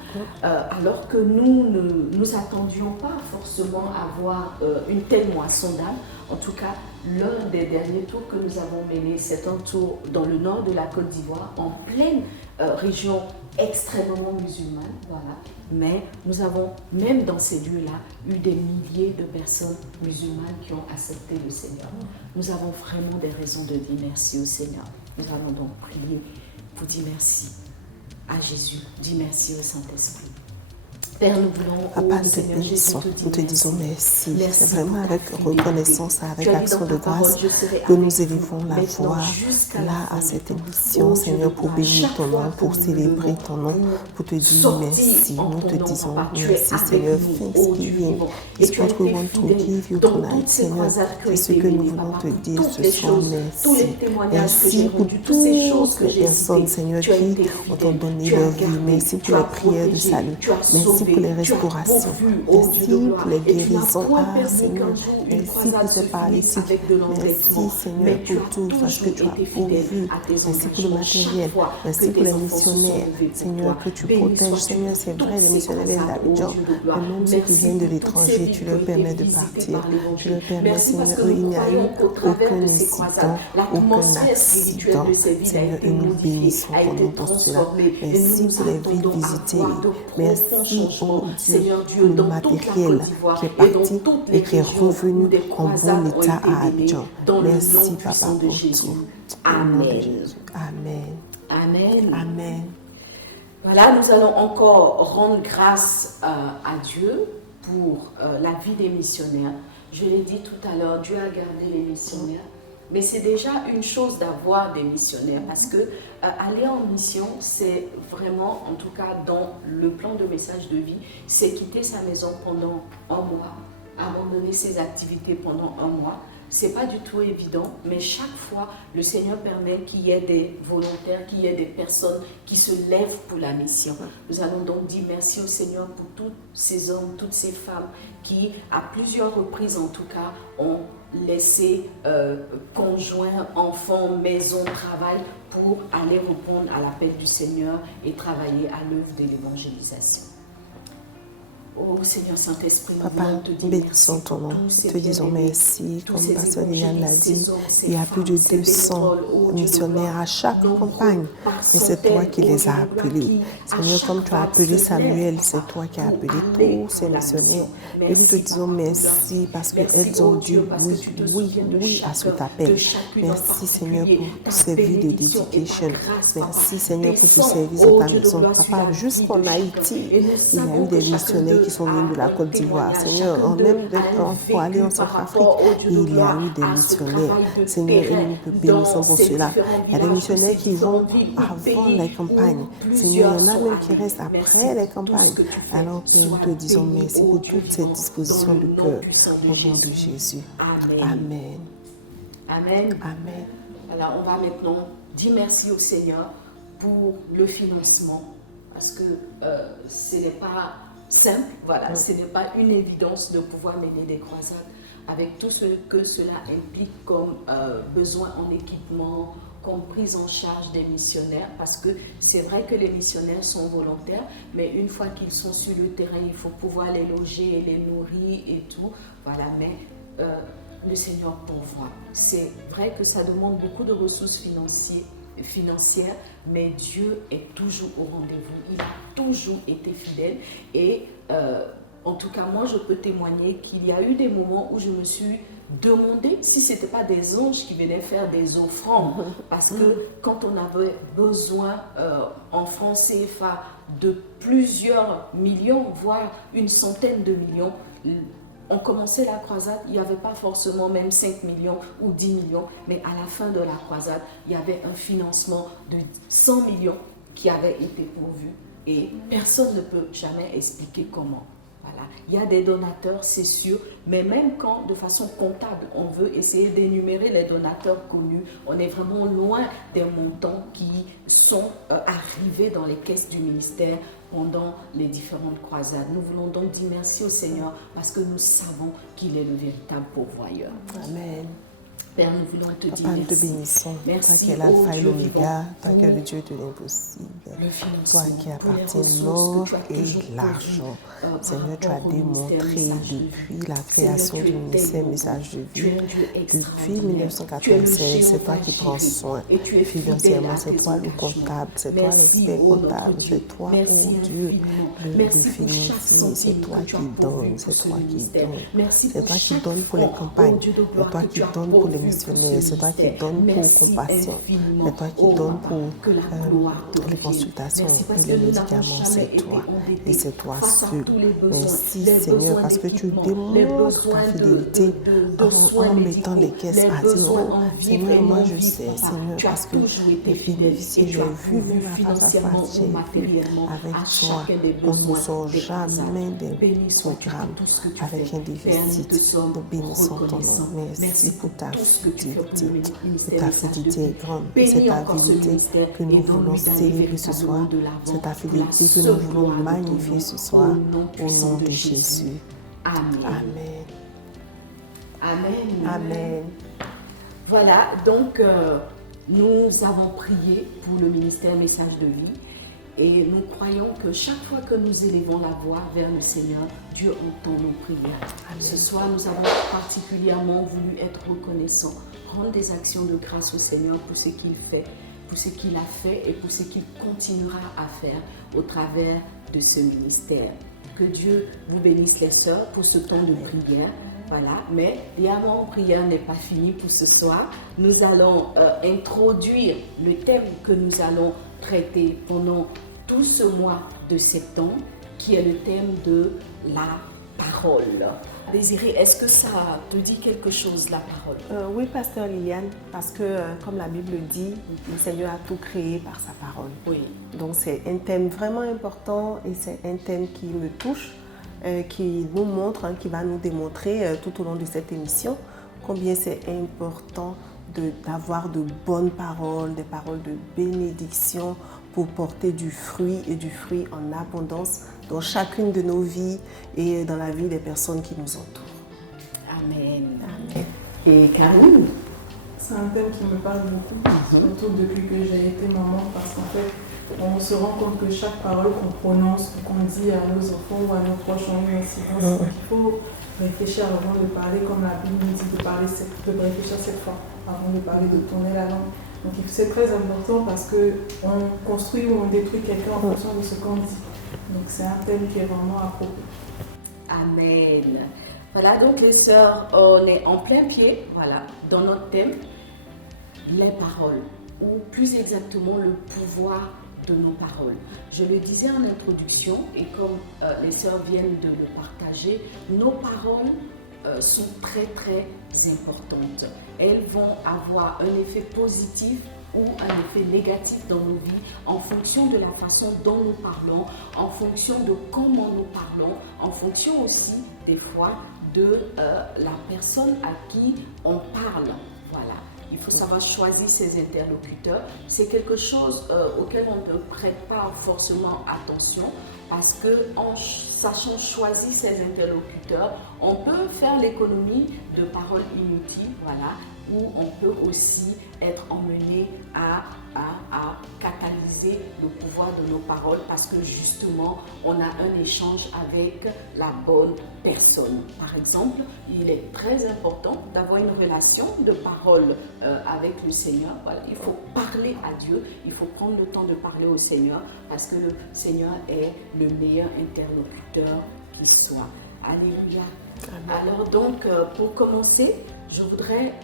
alors que nous ne nous attendions pas forcément à voir une telle moisson d'âmes, en tout cas, l'un des derniers tours que nous avons mené, c'est un tour dans le nord de la Côte d'Ivoire, en pleine région extrêmement musulmane, voilà. Mais nous avons, même dans ces lieux-là, eu des milliers de personnes musulmanes qui ont accepté le Seigneur. Nous avons vraiment des raisons de dire merci au Seigneur. Nous allons donc prier pour dire merci à Jésus, dire merci au Saint-Esprit. Père, nous voulons, Papa, nous te disons merci. C'est vraiment avec reconnaissance, avec action de grâce que nous élevons la voix là à cette émission, Seigneur, pour bénir ton nom, pour célébrer ton nom, pour te dire merci. Nous te disons merci, Seigneur. Thanksgiving is what we want to give you tonight, Seigneur. C'est ce que nous voulons te dire ce soir. Merci. Merci pour toutes les personnes, Seigneur, qui ont donné leur vie. Merci pour les prières de salut. Merci pour les restaurations, merci pour les guérisons, Seigneur, merci pour ces paralytiques, merci Seigneur pour tout, parce que tu as pourvu, merci pour le matériel, merci pour les missionnaires, Seigneur, que tu protèges, Seigneur, c'est vrai, les missionnaires viennent d'Abidjan, mais même ceux qui viennent de l'étranger, tu leur permets de partir, tu leur permets, Seigneur, il n'y a eu aucun incident, aucun accident, Seigneur, et nous bénissons ton nom pour cela, merci pour les villes visitées, merci pour Dieu, pour le matériel qui est parti et qui est revenu en bon état à Abidjan. Merci, Papa, pour tout. Amen. Amen. Amen. Amen. Voilà, nous allons encore rendre grâce à Dieu pour la vie des missionnaires. Je l'ai dit tout à l'heure, Dieu a gardé les missionnaires. Mais c'est déjà une chose d'avoir des missionnaires parce que aller en mission, c'est vraiment, en tout cas dans le plan de message de vie, c'est quitter sa maison pendant un mois, abandonner ses activités pendant un mois. C'est pas du tout évident, mais chaque fois, le Seigneur permet qu'il y ait des volontaires, qu'il y ait des personnes qui se lèvent pour la mission. Nous allons donc dire merci au Seigneur pour tous ces hommes, toutes ces femmes qui, à plusieurs reprises en tout cas, ont laissé conjoints, enfants, maison, travail pour aller répondre à l'appel du Seigneur et travailler à l'œuvre de l'évangélisation. Oh Seigneur Saint-Esprit, Papa, bénissons ton nom, te disons merci. Comme Pasteur Liliane l'a dit, il y a plus de 200 missionnaires à chaque campagne, mais c'est toi qui les as appelés. Seigneur, comme tu as appelé Samuel, c'est toi qui as appelé tous ces missionnaires. Et nous te disons merci parce qu'elles ont dit oui à cet appel. Merci Seigneur pour ces vies de dédication. Merci Seigneur pour ce service de ta maison. Papa, jusqu'en Haïti, il y a eu des missionnaires qui sont venus de la Côte d'Ivoire. Seigneur, même pour aller en Centrafrique, il y a eu des missionnaires. Seigneur, et nous te bénissons pour cela. Il y a des missionnaires qui vont avant les campagnes. Seigneur, il y en a même qui restent après les campagnes. Alors, Père, nous te disons merci pour toute cette disposition de cœur. Au nom de Jésus. Amen. Amen. Amen. Alors, on va maintenant dire merci au Seigneur pour le financement. Parce que ce n'est pas simple, voilà, ce n'est pas une évidence de pouvoir mener des croisades avec tout ce que cela implique comme besoin en équipement, comme prise en charge des missionnaires, parce que c'est vrai que les missionnaires sont volontaires, mais une fois qu'ils sont sur le terrain, il faut pouvoir les loger et les nourrir et tout, voilà, mais le Seigneur pourvoit. C'est vrai que ça demande beaucoup de ressources financières, mais Dieu est toujours au rendez-vous. Il a toujours été fidèle et en tout cas, moi, je peux témoigner qu'il y a eu des moments où je me suis demander si ce n'était pas des anges qui venaient faire des offrandes. Parce que quand on avait besoin en francs CFA de plusieurs millions, voire une centaine de millions, on commençait la croisade, il n'y avait pas forcément même 5 millions ou 10 millions, mais à la fin de la croisade, il y avait un financement de 100 millions qui avait été pourvu et personne ne peut jamais expliquer comment. Voilà. Il y a des donateurs, c'est sûr, mais même quand de façon comptable, on veut essayer d'énumérer les donateurs connus, on est vraiment loin des montants qui sont arrivés dans les caisses du ministère pendant les différentes croisades. Nous voulons donc dire merci au Seigneur parce que nous savons qu'il est le véritable pourvoyeur. Amen. Père, nous voulons te dire Papa, nous te merci. bénissons. Merci, toi qui es l'alpha et Dieu l'oméga, vivant, toi qui es le Dieu de l'impossible, le financement, toi qui pour les appartiens ressources l'or que tu as et toujours l'argent. pourvues, Seigneur, tu as par rapport au démontré ministère Message de Vie. depuis la Seigneur, création tu du es ministère tellement Message de tu es Vie, un Dieu depuis extraordinaire. 1996, c'est toi qui prends soin. Et tu es fidèle Financièrement, à c'est tes toi le engagements. comptable, c'est toi Merci, l'expert ô notre comptable, Dieu. c'est toi, Merci oh Dieu, infiniment. le Merci pour chaque financier, c'est centime toi que tu as qui pourvu donnes, pour c'est ce toi qui ministère. donnes. Merci C'est pour toi qui chaque donnes pour les franc, campagnes, ô Dieu de c'est gloire, toi que qui tu as donnes pour les pourvu ce missionnaires, c'est toi qui ministère. donnes pour Merci compassion, infiniment. c'est toi qui Oh, donnes Papa, pour que la gloire te les revienne. consultations Merci parce et que les nous n'avons médicaments, jamais c'est été toi. endettés Et c'est toi face à seul. tous les besoins, Merci les Seigneur besoins parce que tu d'équipement, les démontres besoins ta fidélité de soins en mettant médicaux, les caisses les à besoins zéro. en vivre Seigneur, et moi non je vivre, sais, Papa. Seigneur, Tu as parce que toujours été les fidèle bénéficiaires, et tu j'ai as vu pourvu même à face à financièrement face, ou j'ai vu matériellement avec à toi, chacun des on ne besoins sort des croisades. jamais des Béni sois-tu pour programmes tout ce que tu avec fais. un Père, nous te déficit. sommes Nous bénissons ton nom. reconnaissants. Merci pour ta tout ce que tu fais pour le fidélité. ministère Ta Message de fidélité Vie. est grande. C'est Bénis ta encore ce fidélité ministère que et nous donne-lui voulons d'aller célébrer ce soir. véritablement de l'avant C'est ta pour la fidélité que nous seule voulons gloire de ton magnifier nom. ce soir. Au nom Au puissant nom de de Jésus. Jésus. Amen. Amen. Amen. Amen. Voilà, donc nous avons prié pour le ministère Message de Vie et nous croyons que chaque fois que nous élevons la voix vers le Seigneur, Dieu entend nos prières. Amen. Ce soir, nous avons particulièrement voulu être reconnaissants, rendre des actions de grâce au Seigneur pour ce qu'il fait, pour ce qu'il a fait et pour ce qu'il continuera à faire au travers de ce ministère. Que Dieu vous bénisse les sœurs pour ce temps de prière. Voilà, mais l'élément prière n'est pas fini pour ce soir. Nous allons introduire le thème que nous allons traiter pendant tout ce mois de septembre, qui est le thème de la parole. Désiré, est-ce que ça te dit quelque chose, la parole? Oui, Pasteur Liliane, parce que comme la Bible dit, le Seigneur a tout créé par sa parole. Oui. Donc c'est un thème vraiment important et c'est un thème qui me touche, qui nous montre, qui va nous démontrer tout au long de cette émission combien c'est important d'avoir de bonnes paroles, des paroles de bénédiction pour porter du fruit et du fruit en abondance dans chacune de nos vies et dans la vie des personnes qui nous entourent. Amen. Amen. Et Caroline? C'est un thème qui me parle beaucoup, surtout depuis que j'ai été maman, parce qu'en fait, on se rend compte que chaque parole qu'on prononce, qu'on dit à nos enfants ou à nos proches ont une incidence. Donc il faut réfléchir avant de parler, comme la Bible nous dit, de réfléchir cette fois, avant de parler, de tourner la langue. Donc c'est très important parce qu'on construit ou on détruit quelqu'un en fonction de ce qu'on dit. Donc c'est un thème qui est vraiment à propos. Amen. Voilà, donc les sœurs, on est en plein pied, voilà, dans notre thème, les paroles, ou plus exactement le pouvoir de nos paroles. Je le disais en introduction, et comme les sœurs viennent de le partager, nos paroles sont très très importantes. Elles vont avoir un effet positif ou un effet négatif dans nos vies en fonction de la façon dont nous parlons, en fonction de comment nous parlons, en fonction aussi des fois de la personne à qui on parle. Voilà. Il faut savoir choisir ses interlocuteurs. C'est quelque chose auquel on ne prête pas forcément attention parce qu'en sachant choisir ses interlocuteurs, on peut faire l'économie de paroles inutiles, voilà, ou on peut aussi être emmené à catalyser le pouvoir de nos paroles parce que justement, on a un échange avec la bonne personne. Par exemple, il est très important d'avoir une relation de parole avec le Seigneur. Voilà, il faut parler à Dieu, il faut prendre le temps de parler au Seigneur parce que le Seigneur est le meilleur interlocuteur qui soit. Alléluia. Alors donc, pour commencer, je voudrais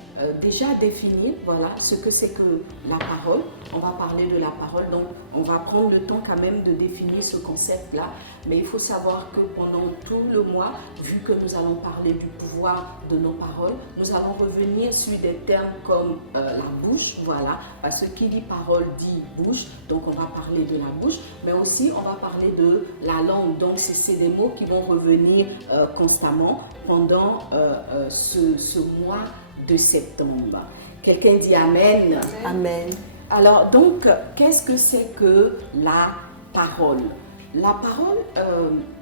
déjà définir ce que c'est que la parole. On va parler de la parole, donc on va prendre le temps quand même de définir ce concept-là. Mais il faut savoir que pendant tout le mois, vu que nous allons parler du pouvoir de nos paroles, nous allons revenir sur des termes comme la bouche, parce que qui dit parole dit bouche, donc on va parler de la bouche, mais aussi on va parler de la langue. Donc c'est des mots qui vont revenir constamment pendant ce mois de septembre. Quelqu'un dit Amen. Amen. Alors donc, qu'est-ce que c'est que la parole? La parole,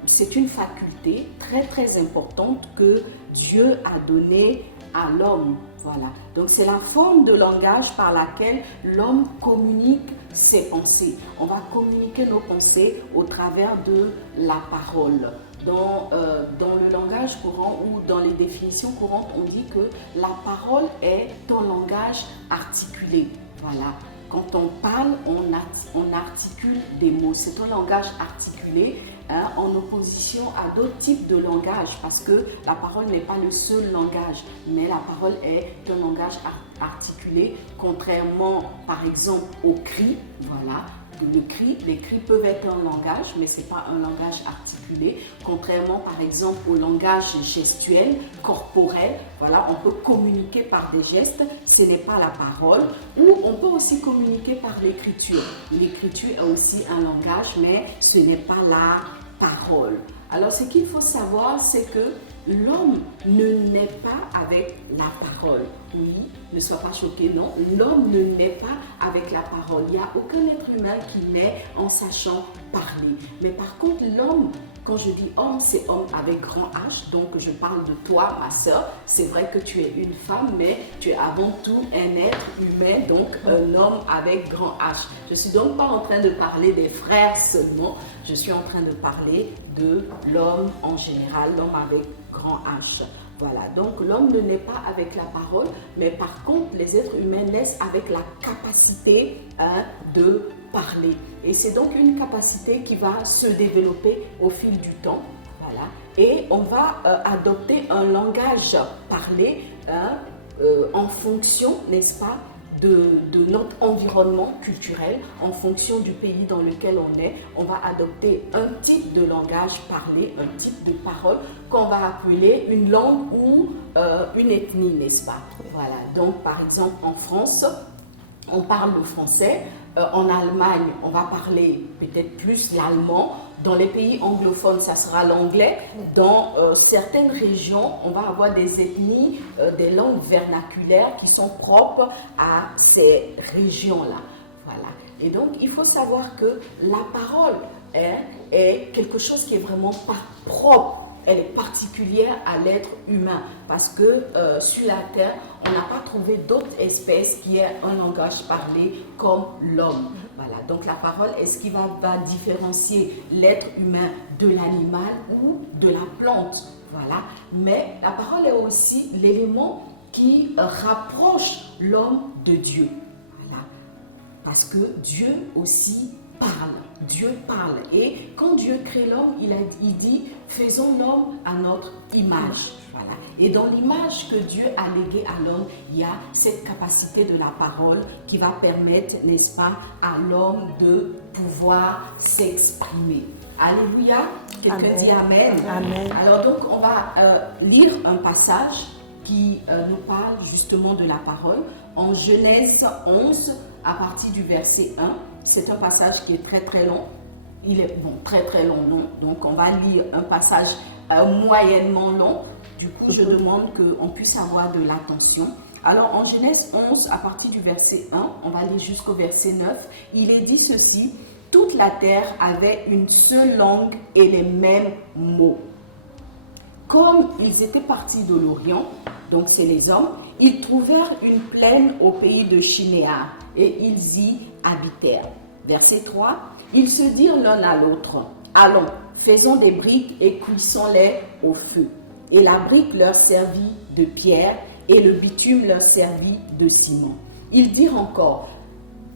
c'est une faculté très très importante que Dieu a donnée à l'homme. Voilà. Donc c'est la forme de langage par laquelle l'homme communique ses pensées. On va communiquer nos pensées au travers de la parole. Dans le langage courant ou dans les définitions courantes, on dit que la parole est un langage articulé. Voilà. Quand on parle, on articule des mots. C'est un langage articulé en opposition à d'autres types de langage, parce que la parole n'est pas le seul langage, mais la parole est un langage articulé, contrairement par exemple au cri. Voilà. Les cris peuvent être un langage, mais ce n'est pas un langage articulé, contrairement par exemple au langage gestuel, corporel. Voilà, on peut communiquer par des gestes, ce n'est pas la parole, ou on peut aussi communiquer par l'écriture. L'écriture est aussi un langage, mais ce n'est pas la parole. Alors ce qu'il faut savoir, c'est que l'homme ne naît pas avec la parole. Oui, ne sois pas choqué, non. L'homme ne naît pas avec la parole. Il n'y a aucun être humain qui naît en sachant parler. Mais par contre, l'homme, quand je dis homme, c'est homme avec grand H. Donc je parle de toi, ma sœur. C'est vrai que tu es une femme, mais tu es avant tout un être humain, donc un homme avec grand H. Je ne suis donc pas en train de parler des frères seulement. Je suis en train de parler de l'homme en général, l'homme avec grand H. Voilà, donc l'homme ne naît pas avec la parole, mais par contre, les êtres humains naissent avec la capacité de parler. Et c'est donc une capacité qui va se développer au fil du temps. Voilà. Et on va adopter un langage parlé en fonction, n'est-ce pas, de notre environnement culturel, en fonction du pays dans lequel on est. On va adopter un type de langage parlé, un type de parole qu'on va appeler une langue ou une ethnie, n'est-ce pas? Voilà, donc par exemple en France, on parle le français. En Allemagne, on va parler peut-être plus l'allemand. Dans les pays anglophones, ça sera l'anglais. Dans certaines régions, on va avoir des ethnies, des langues vernaculaires qui sont propres à ces régions-là. Voilà. Et donc, il faut savoir que la parole est quelque chose qui est vraiment pas propre. Elle est particulière à l'être humain parce que sur la Terre, on n'a pas trouvé d'autres espèces qui aient un langage parlé comme l'homme. Voilà, donc la parole est ce qui va différencier l'être humain de l'animal ou de la plante. Voilà, mais la parole est aussi l'élément qui rapproche l'homme de Dieu. Voilà, parce que Dieu aussi parle. Dieu parle. Et quand Dieu crée l'homme, il dit « faisons l'homme à notre image ». Voilà. Et dans l'image que Dieu a léguée à l'homme, il y a cette capacité de la parole qui va permettre, n'est-ce pas, à l'homme de pouvoir s'exprimer. Alléluia. Quelqu'un dit Amen. Amen. Alors donc, on va lire un passage qui nous parle justement de la parole. En Genèse 11, à partir du verset 1, c'est un passage qui est très très long. Il est très très long, non? Donc on va lire un passage moyennement long. Du coup, je demande qu'on puisse avoir de l'attention. Alors en Genèse 11, à partir du verset 1, on va lire jusqu'au verset 9, il est dit ceci: toute la terre avait une seule langue et les mêmes mots. Comme ils étaient partis de l'Orient, donc c'est les hommes, ils trouvèrent une plaine au pays de Shinéar et ils y habitèrent. Verset 3, ils se dirent l'un à l'autre: allons, faisons des briques et cuisons-les au feu. Et la brique leur servit de pierre et le bitume leur servit de ciment. Ils dirent encore: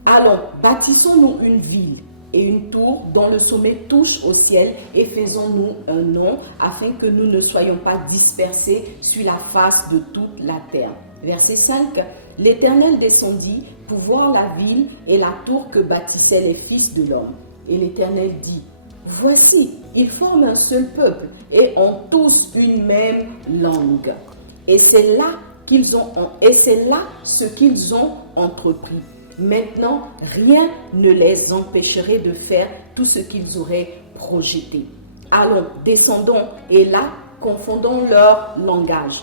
allons, bâtissons-nous une ville et une tour dont le sommet touche au ciel, et faisons-nous un nom afin que nous ne soyons pas dispersés sur la face de toute la terre. Verset 5. L'Éternel descendit pour voir la ville et la tour que bâtissaient les fils de l'homme. Et l'Éternel dit, voici, ils forment un seul peuple et ont tous une même langue. Et c'est là ce qu'ils ont entrepris. Maintenant, rien ne les empêcherait de faire tout ce qu'ils auraient projeté. Allons, descendons et là, confondons leur langage,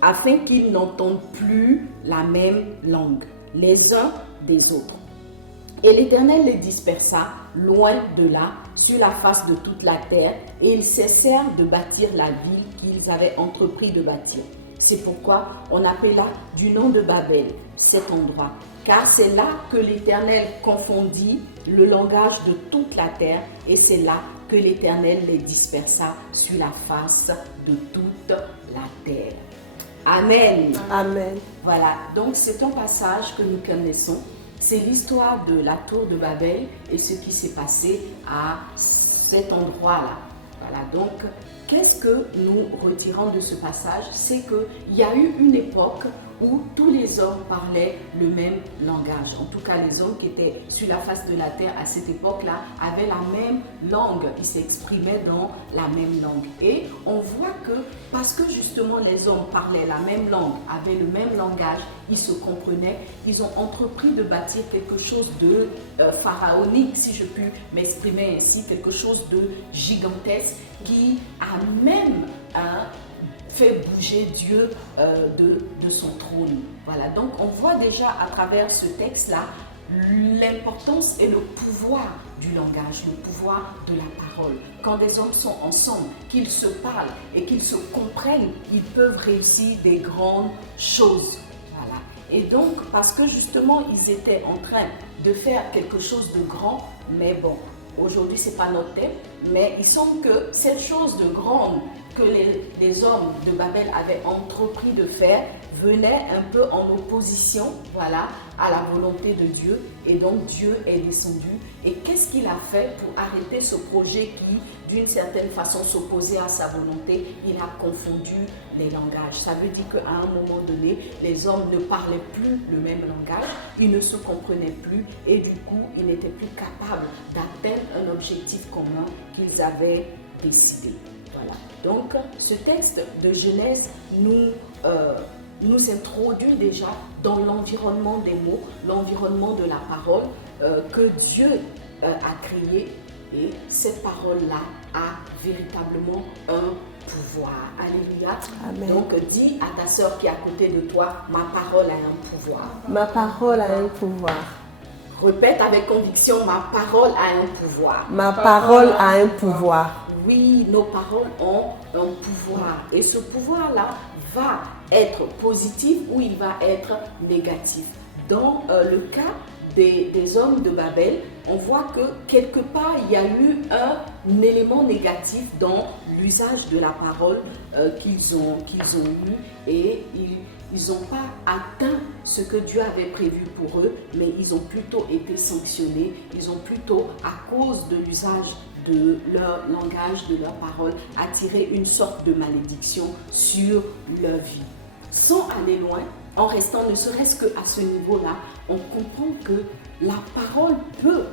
afin qu'ils n'entendent plus la même langue, les uns des autres. Et l'Éternel les dispersa loin de là, sur la face de toute la terre, et ils cessèrent de bâtir la ville qu'ils avaient entrepris de bâtir. C'est pourquoi on appela du nom de Babel cet endroit, car c'est là que l'Éternel confondit le langage de toute la terre, et c'est là que l'Éternel les dispersa sur la face de toute la terre. Amen. Amen. Voilà, donc c'est un passage que nous connaissons. C'est l'histoire de la tour de Babel et ce qui s'est passé à cet endroit-là. Voilà, donc qu'est-ce que nous retirons de ce passage? C'est qu'il y a eu une époque où tous les hommes parlaient le même langage. En tout cas, les hommes qui étaient sur la face de la terre à cette époque-là avaient la même langue. Ils s'exprimaient dans la même langue. Et on voit que parce que justement les hommes parlaient la même langue, avaient le même langage, ils se comprenaient, ils ont entrepris de bâtir quelque chose de pharaonique, si je puis m'exprimer ainsi, quelque chose de gigantesque qui a même fait bouger Dieu de son trône. Voilà, donc on voit déjà à travers ce texte-là l'importance et le pouvoir du langage, le pouvoir de la parole. Quand des hommes sont ensemble, qu'ils se parlent et qu'ils se comprennent, ils peuvent réussir des grandes choses. Voilà. Et donc, parce que justement, ils étaient en train de faire quelque chose de grand, mais bon, aujourd'hui, ce n'est pas notre thème, mais il semble que cette chose de grande que les hommes de Babel avaient entrepris de faire venait un peu en opposition, voilà, à la volonté de Dieu. Et donc Dieu est descendu. Et qu'est-ce qu'il a fait pour arrêter ce projet qui, d'une certaine façon, s'opposait à sa volonté? Il a confondu les langages. Ça veut dire qu'à un moment donné, les hommes ne parlaient plus le même langage, ils ne se comprenaient plus et du coup, ils n'étaient plus capables d'atteindre un objectif commun qu'ils avaient décidé. Voilà. Donc, ce texte de Genèse nous introduit déjà dans l'environnement des mots, l'environnement de la parole que Dieu a créé, et cette parole-là a véritablement un pouvoir. Alléluia. Amen. Donc, dis à ta sœur qui est à côté de toi, ma parole a un pouvoir. Ma parole a un pouvoir. Répète avec conviction, ma parole a un pouvoir. Ma parole a un pouvoir. Oui, nos paroles ont un pouvoir et ce pouvoir-là va être positif ou il va être négatif. Dans le cas des hommes de Babel, on voit que quelque part il y a eu un élément négatif dans l'usage de la parole qu'ils ont eu et ils n'ont pas atteint ce que Dieu avait prévu pour eux, mais ils ont plutôt été sanctionnés, ils ont plutôt, à cause de l'usage de leur langage, de leur parole, attiré une sorte de malédiction sur leur vie. Sans aller loin, en restant ne serait-ce qu'à ce niveau-là, on comprend que la parole peut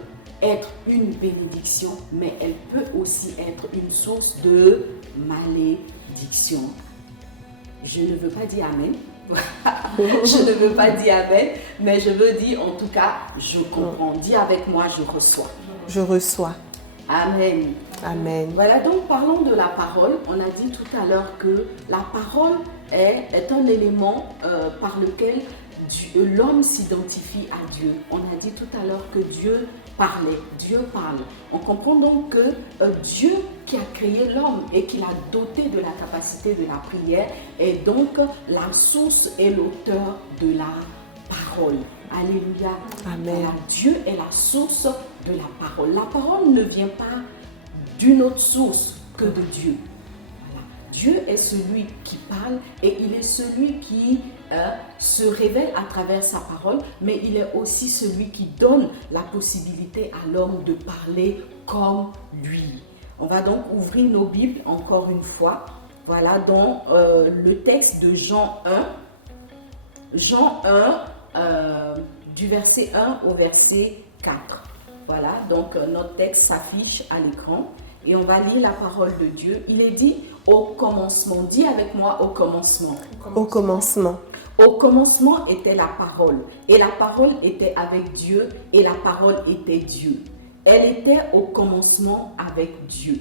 être une bénédiction, mais elle peut aussi être une source de malédiction. Je ne veux pas dire amen. Je ne veux pas dire amen, mais je veux dire en tout cas, je comprends. Dis avec moi, je reçois. Je reçois. Amen. Amen. Voilà, donc parlons de la parole. On a dit tout à l'heure que la parole est un élément par lequel l'homme s'identifie à Dieu. On a dit tout à l'heure que Dieu parlait, Dieu parle. On comprend donc que Dieu qui a créé l'homme et qui l'a doté de la capacité de la prière est donc la source et l'auteur de la parole. Alléluia. Amen. Voilà, Dieu est la source de la parole. La parole ne vient pas d'une autre source que de Dieu. Voilà. Dieu est celui qui parle et il est celui qui se révèle à travers sa parole, mais il est aussi celui qui donne la possibilité à l'homme de parler comme lui. On va donc ouvrir nos Bibles encore une fois. Voilà, dans le texte de Jean 1. Jean 1, du verset 1 au verset 4. Voilà, donc notre texte s'affiche à l'écran et on va lire la parole de Dieu. Il est dit au commencement. Dis avec moi au commencement. Au commencement. Au commencement était la parole, et la parole était avec Dieu, et la parole était Dieu. Elle était au commencement avec Dieu.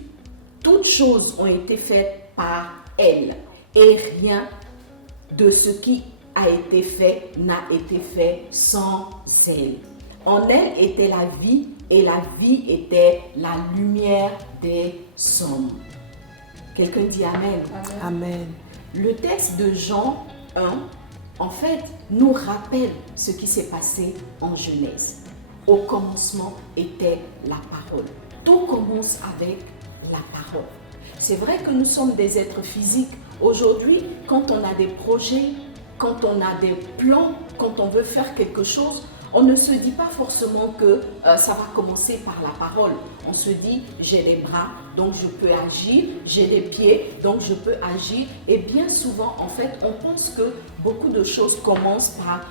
Toutes choses ont été faites par elle, et rien de ce qui a été fait n'a été fait sans elle. En elle était la vie, et la vie était la lumière des hommes. Quelqu'un dit Amen. Amen. Le texte de Jean 1, en fait, nous rappelle ce qui s'est passé en Genèse. Au commencement était la parole. Tout commence avec la parole. C'est vrai que nous sommes des êtres physiques. Aujourd'hui, quand on a des projets, quand on a des plans, quand on veut faire quelque chose, on ne se dit pas forcément que ça va commencer par la parole. On se dit, j'ai des bras, donc je peux agir, j'ai des pieds, donc je peux agir. Et bien souvent, en fait, on pense que beaucoup de choses commencent par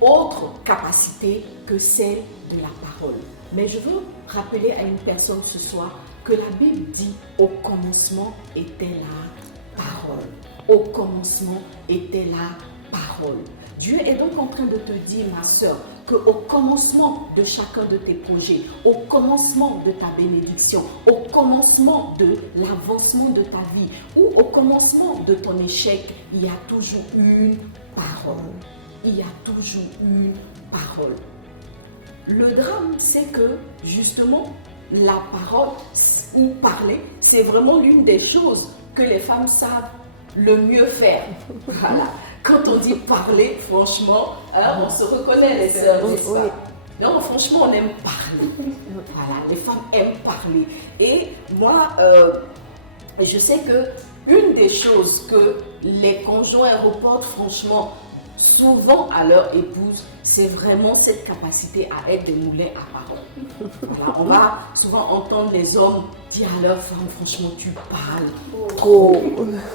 autre capacité que celle de la parole. Mais je veux rappeler à une personne ce soir que la Bible dit, au commencement était la parole. Au commencement était la parole. Dieu est donc en train de te dire, ma sœur, qu'au commencement de chacun de tes projets, au commencement de ta bénédiction, au commencement de l'avancement de ta vie ou au commencement de ton échec, il y a toujours une parole. Il y a toujours une parole. Le drame, c'est que justement, la parole ou parler, c'est vraiment l'une des choses que les femmes savent le mieux faire. Voilà. Quand on dit parler, franchement, on se reconnaît les sœurs, n'est-ce pas? Non, franchement, on aime parler. Voilà, les femmes aiment parler. Et moi, je sais que une des choses que les conjoints reportent franchement souvent à leur épouse, c'est vraiment cette capacité à être des moulins à parole. Voilà, on va souvent entendre les hommes dire à leur femme, franchement, tu parles trop.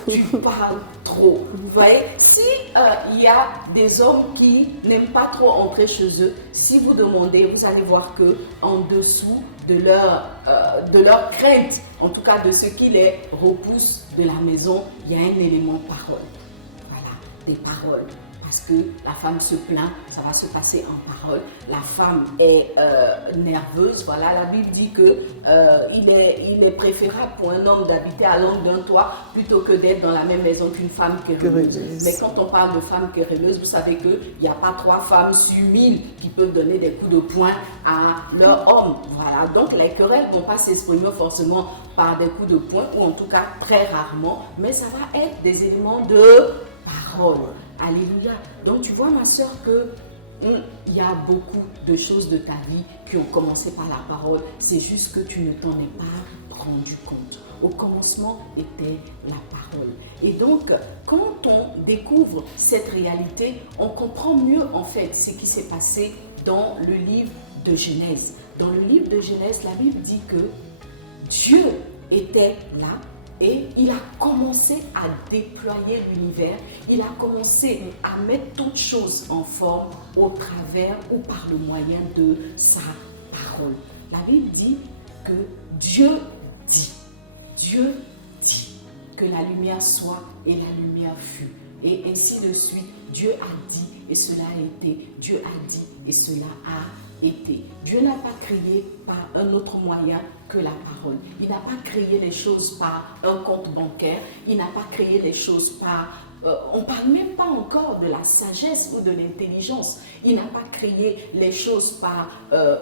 Tu parles trop. Vous voyez, si il y a des hommes qui n'aiment pas trop entrer chez eux, si vous demandez, vous allez voir que en dessous de leur crainte, en tout cas de ce qui les repousse de la maison, il y a un élément parole. Voilà, des paroles. Parce que la femme se plaint, ça va se passer en parole. La femme est nerveuse. Voilà, la Bible dit que il est préférable pour un homme d'habiter à l'angle d'un toit plutôt que d'être dans la même maison qu'une femme querelleuse. Mais quand on parle de femme querelleuse, vous savez qu'il n'y a pas 3 femmes sur 1000 qui peuvent donner des coups de poing à leur homme. Voilà, donc les querelles ne vont pas s'exprimer forcément par des coups de poing, ou en tout cas très rarement, mais ça va être des éléments de parole. Alléluia. Donc tu vois, ma soeur, que il y a beaucoup de choses de ta vie qui ont commencé par la parole. C'est juste que tu ne t'en es pas rendu compte. Au commencement était la parole. Et donc, quand on découvre cette réalité, on comprend mieux en fait ce qui s'est passé dans le livre de Genèse. Dans le livre de Genèse, la Bible dit que Dieu était là. Et il a commencé à déployer l'univers, il a commencé à mettre toutes choses en forme au travers ou par le moyen de sa parole. La Bible dit que Dieu dit que la lumière soit et la lumière fut. Et ainsi de suite, Dieu a dit et cela a été, Dieu a dit et cela a été. Dieu n'a pas créé par un autre moyen que la parole. Il n'a pas créé les choses par un compte bancaire. Il n'a pas créé les choses par... on ne parle même pas encore de la sagesse ou de l'intelligence. Il n'a pas créé les choses par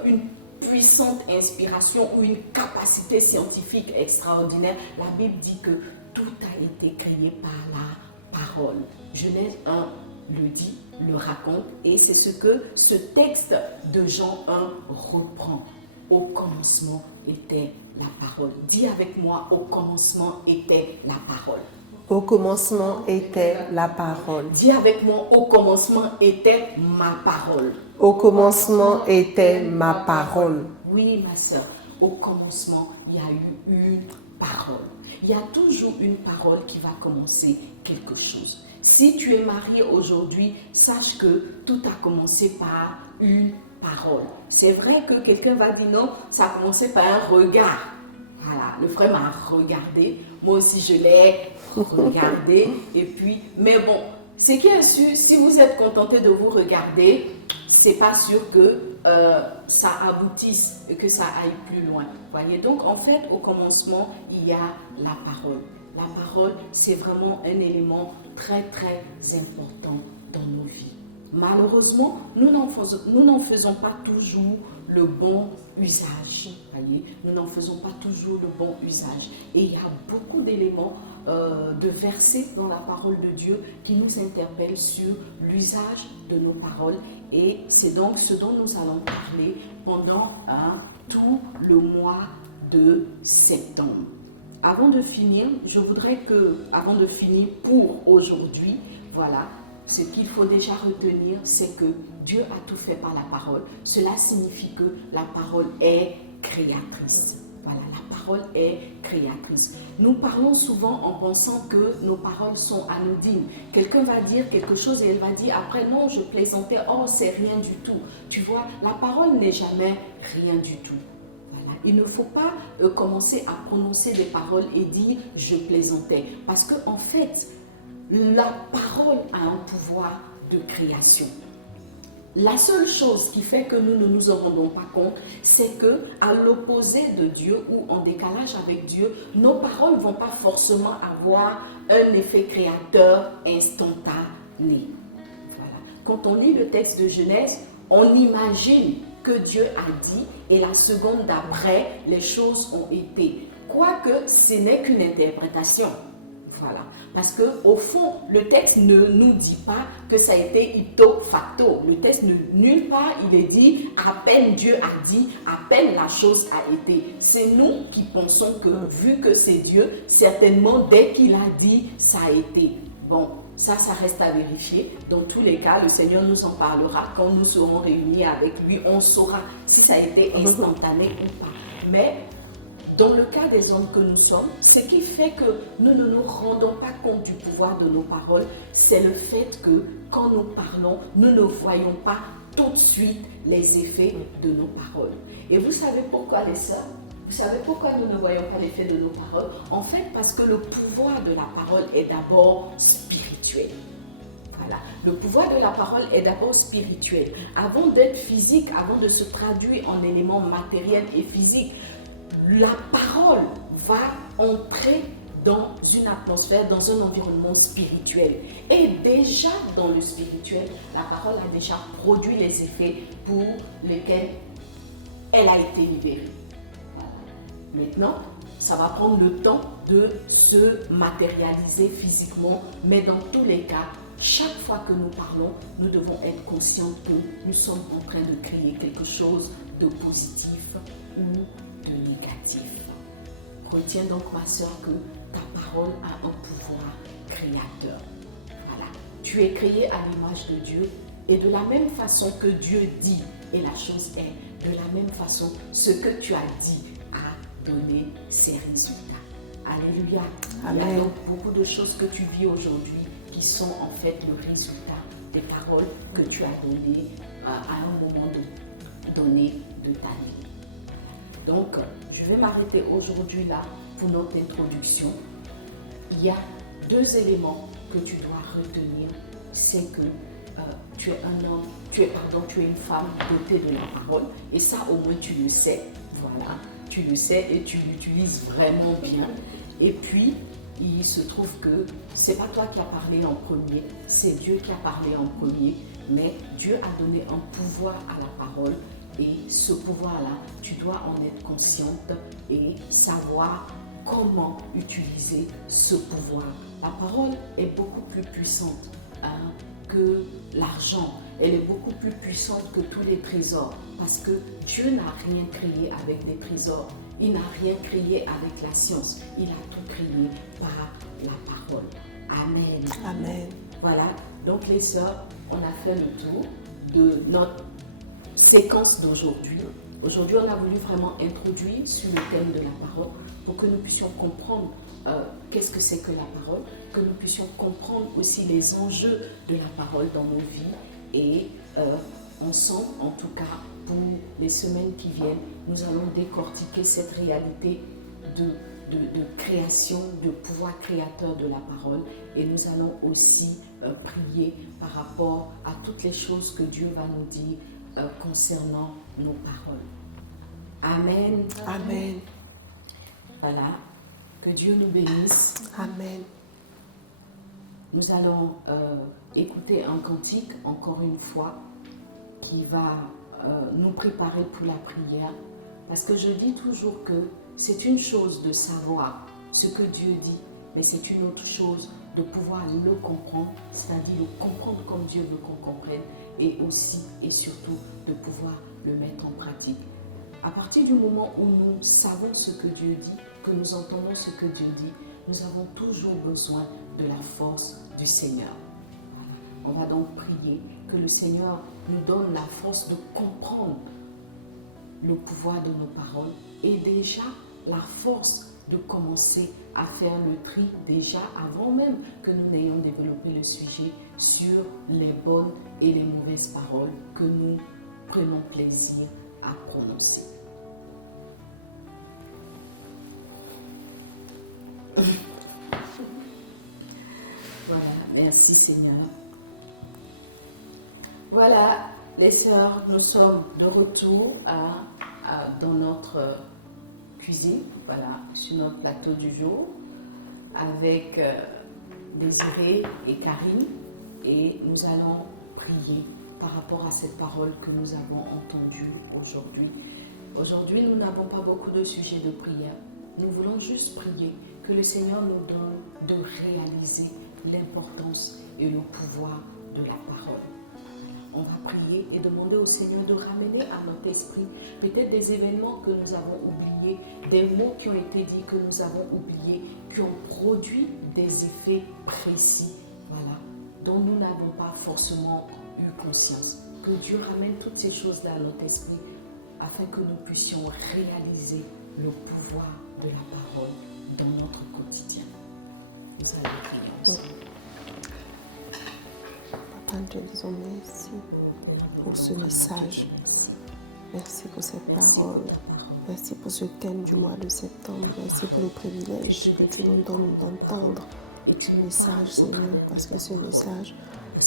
une puissante inspiration ou une capacité scientifique extraordinaire. La Bible dit que tout a été créé par la parole. Genèse 1 le dit, le raconte, et c'est ce que ce texte de Jean 1 reprend. Au commencement était la parole. Dis avec moi, au commencement était la parole. Au Au commencement était la parole. Dis avec moi, au commencement était ma parole. Au commencement était ma parole. Oui, ma sœur, au commencement, il y a eu une parole. Il y a toujours une parole qui va commencer quelque chose. Si tu es marié aujourd'hui, sache que tout a commencé par une parole. C'est vrai que quelqu'un va dire non, ça a commencé par un regard. Voilà, le frère m'a regardé, moi aussi je l'ai regardé, et puis, mais bon, ce qui est sûr, si vous êtes contenté de vous regarder, c'est pas sûr que ça aboutisse et que ça aille plus loin. Voyez, donc en fait, au commencement, il y a la parole. La parole, c'est vraiment un élément très très important dans nos vies. Malheureusement, nous n'en faisons pas toujours le bon usage. Voyez, nous n'en faisons pas toujours le bon usage. Et il y a beaucoup d'éléments de versets dans la parole de Dieu qui nous interpellent sur l'usage de nos paroles. Et c'est donc ce dont nous allons parler pendant tout le mois de septembre. Avant de finir, je voudrais que, avant de finir pour aujourd'hui, voilà, ce qu'il faut déjà retenir, c'est que Dieu a tout fait par la parole. Cela signifie que la parole est créatrice. Voilà, la parole est créatrice. Nous parlons souvent en pensant que nos paroles sont anodines. Quelqu'un va dire quelque chose et elle va dire après, non, je plaisantais, oh, c'est rien du tout. Tu vois, la parole n'est jamais rien du tout. Voilà. Il ne faut pas commencer à prononcer des paroles et dire je plaisantais. Parce qu'en fait, la parole a un pouvoir de création. La seule chose qui fait que nous ne nous en rendons pas compte, c'est que à l'opposé de Dieu ou en décalage avec Dieu, nos paroles ne vont pas forcément avoir un effet créateur instantané. Voilà. Quand on lit le texte de Genèse, on imagine que Dieu a dit et la seconde d'après, les choses ont été. Quoique ce n'est qu'une interprétation. Voilà. Parce qu'au fond, le texte ne nous dit pas que ça a été ipso facto. Le texte, nulle part, il est dit, à peine Dieu a dit, à peine la chose a été. C'est nous qui pensons que, vu que c'est Dieu, certainement, dès qu'il a dit, ça a été. Bon, ça reste à vérifier. Dans tous les cas, le Seigneur nous en parlera. Quand nous serons réunis avec lui, on saura si ça a été instantané ou pas. Mais dans le cas des hommes que nous sommes, ce qui fait que nous ne nous rendons pas compte du pouvoir de nos paroles, c'est le fait que quand nous parlons, nous ne voyons pas tout de suite les effets de nos paroles. Et vous savez pourquoi, les sœurs? Vous savez pourquoi nous ne voyons pas l'effet de nos paroles? En fait, parce que le pouvoir de la parole est d'abord spirituel. Voilà. Le pouvoir de la parole est d'abord spirituel. Avant d'être physique, avant de se traduire en éléments matériels et physiques, la parole va entrer dans une atmosphère, dans un environnement spirituel. Et déjà dans le spirituel, la parole a déjà produit les effets pour lesquels elle a été libérée. Voilà. Maintenant, ça va prendre le temps de se matérialiser physiquement, mais dans tous les cas, chaque fois que nous parlons, nous devons être conscients que nous sommes en train de créer quelque chose de positif ou de négatif. Retiens donc, ma sœur, que ta parole a un pouvoir créateur. Voilà. Tu es créé à l'image de Dieu et de la même façon que Dieu dit et la chose est, de la même façon, ce que tu as dit a donné ses résultats. Alléluia. Amen. Il y a donc beaucoup de choses que tu vis aujourd'hui qui sont en fait le résultat des paroles que tu as données à un moment donné de ta vie. Donc, je vais m'arrêter aujourd'hui là pour notre introduction. Il y a deux éléments que tu dois retenir. C'est que tu es un homme, tu es une femme dotée de la parole. Et ça, au moins, tu le sais. Voilà, tu le sais et tu l'utilises vraiment bien. Et puis, il se trouve que c'est pas toi qui as parlé en premier, c'est Dieu qui a parlé en premier. Mais Dieu a donné un pouvoir à la parole. Et ce pouvoir-là, tu dois en être consciente et savoir comment utiliser ce pouvoir. La parole est beaucoup plus puissante que l'argent. Elle est beaucoup plus puissante que tous les trésors. Parce que Dieu n'a rien créé avec des trésors. Il n'a rien créé avec la science. Il a tout créé par la parole. Amen. Amen. Voilà, donc les sœurs, on a fait le tour de notre séquence d'aujourd'hui. Aujourd'hui, on a voulu vraiment introduire sur le thème de la parole pour que nous puissions comprendre qu'est-ce que c'est que la parole, que nous puissions comprendre aussi les enjeux de la parole dans nos vies et ensemble, en tout cas pour les semaines qui viennent, nous allons décortiquer cette réalité de création, de pouvoir créateur de la parole et nous allons aussi prier par rapport à toutes les choses que Dieu va nous dire concernant nos paroles. Amen. Amen. Voilà, que Dieu nous bénisse. Amen. Nous allons écouter un cantique, encore une fois, qui va nous préparer pour la prière. Parce que je dis toujours que c'est une chose de savoir ce que Dieu dit, mais c'est une autre chose de pouvoir le comprendre, c'est-à-dire le comprendre comme Dieu veut qu'on comprenne, et aussi et surtout de pouvoir le mettre en pratique. À partir du moment où nous savons ce que Dieu dit, que nous entendons ce que Dieu dit, nous avons toujours besoin de la force du Seigneur. Voilà. On va donc prier que le Seigneur nous donne la force de comprendre le pouvoir de nos paroles et déjà la force de commencer à faire le tri déjà avant même que nous n'ayons développé le sujet sur les bonnes et les mauvaises paroles que nous prenons plaisir à prononcer. Voilà, merci Seigneur. Voilà, les sœurs, nous sommes de retour dans notre cuisine, voilà, sur notre plateau du jour, avec Désiré et Karine, et nous allons prier par rapport à cette parole que nous avons entendue aujourd'hui. Aujourd'hui, nous n'avons pas beaucoup de sujets de prière. Nous voulons juste prier que le Seigneur nous donne de réaliser l'importance et le pouvoir de la parole. On va prier et demander au Seigneur de ramener à notre esprit peut-être des événements que nous avons oubliés, des mots qui ont été dits que nous avons oubliés, qui ont produit des effets précis, voilà, dont nous n'avons pas forcément eu conscience. Que Dieu ramène toutes ces choses-là à notre esprit afin que nous puissions réaliser le pouvoir de la parole dans notre quotidien. Nous allons prier ensemble. Papa, nous te disons merci pour ce message. Merci pour cette parole. Merci pour ce thème du mois de septembre. Merci pour le privilège que tu nous donnes d'entendre ce message, Seigneur, parce que ce message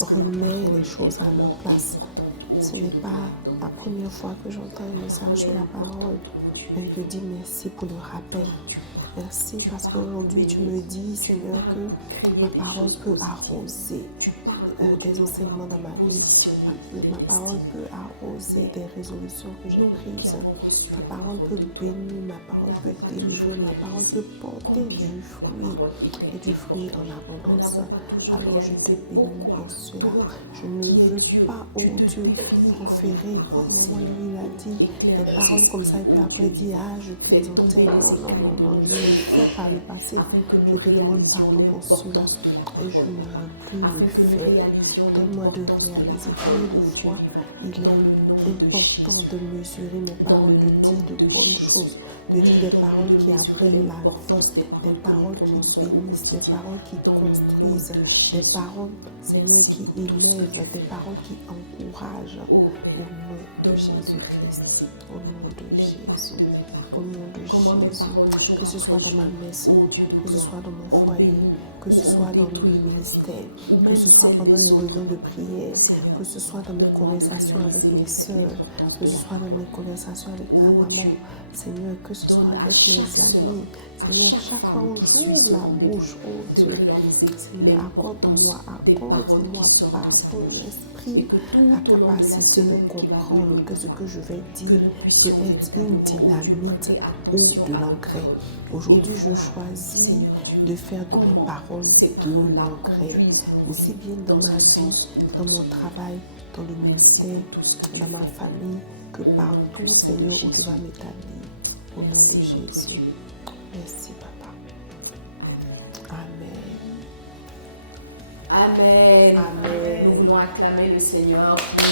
remet les choses à leur place. Ce n'est pas la première fois que j'entends un message sur la parole, mais je te dis merci pour le rappel. Merci parce qu'aujourd'hui tu me dis, Seigneur, que ma parole peut arroser des enseignements dans ma vie. Ma parole peut arroser des résolutions que j'ai prises. Ma parole peut bénir, ma parole peut délivrer, ma parole peut porter du fruit et du fruit en abondance. Alors je te bénis en cela. Je ne veux pas, oh Dieu, proférer, comme maman lui a dit, des paroles comme ça et puis après dire, ah, je plaisantais. Non, je l'ai fait par le passé. Je te demande pardon pour cela et je ne veux plus le faire. Donne-moi de réaliser combien de fois il est important de mesurer mes paroles, de dire de bonnes choses, de dire des paroles qui appellent la vie, des paroles qui bénissent, des paroles qui construisent, des paroles, Seigneur, qui élèvent, des paroles qui encouragent au nom de Jésus-Christ, au nom de Jésus. Au nom de Jésus, que ce soit dans ma maison, que ce soit dans mon foyer, que ce soit dans mes ministères, que ce soit pendant les réunions de prière, que ce soit dans mes conversations avec mes soeurs, que ce soit dans mes conversations avec ma maman, Seigneur, que ce soit avec mes amis, Seigneur, chaque fois où j'ouvre la bouche, oh Dieu, Seigneur, accorde-moi par ton esprit la capacité de comprendre que ce que je vais dire peut être une dynamite ou de l'engrais. Aujourd'hui, je choisis de faire de mes paroles de l'engrais, aussi bien dans ma vie, dans mon travail, dans le ministère, dans ma famille, que partout, Seigneur, où tu vas m'établir. Au nom de Jésus. Merci, Papa. Amen. Amen. Amen. Nous acclamer le Seigneur pour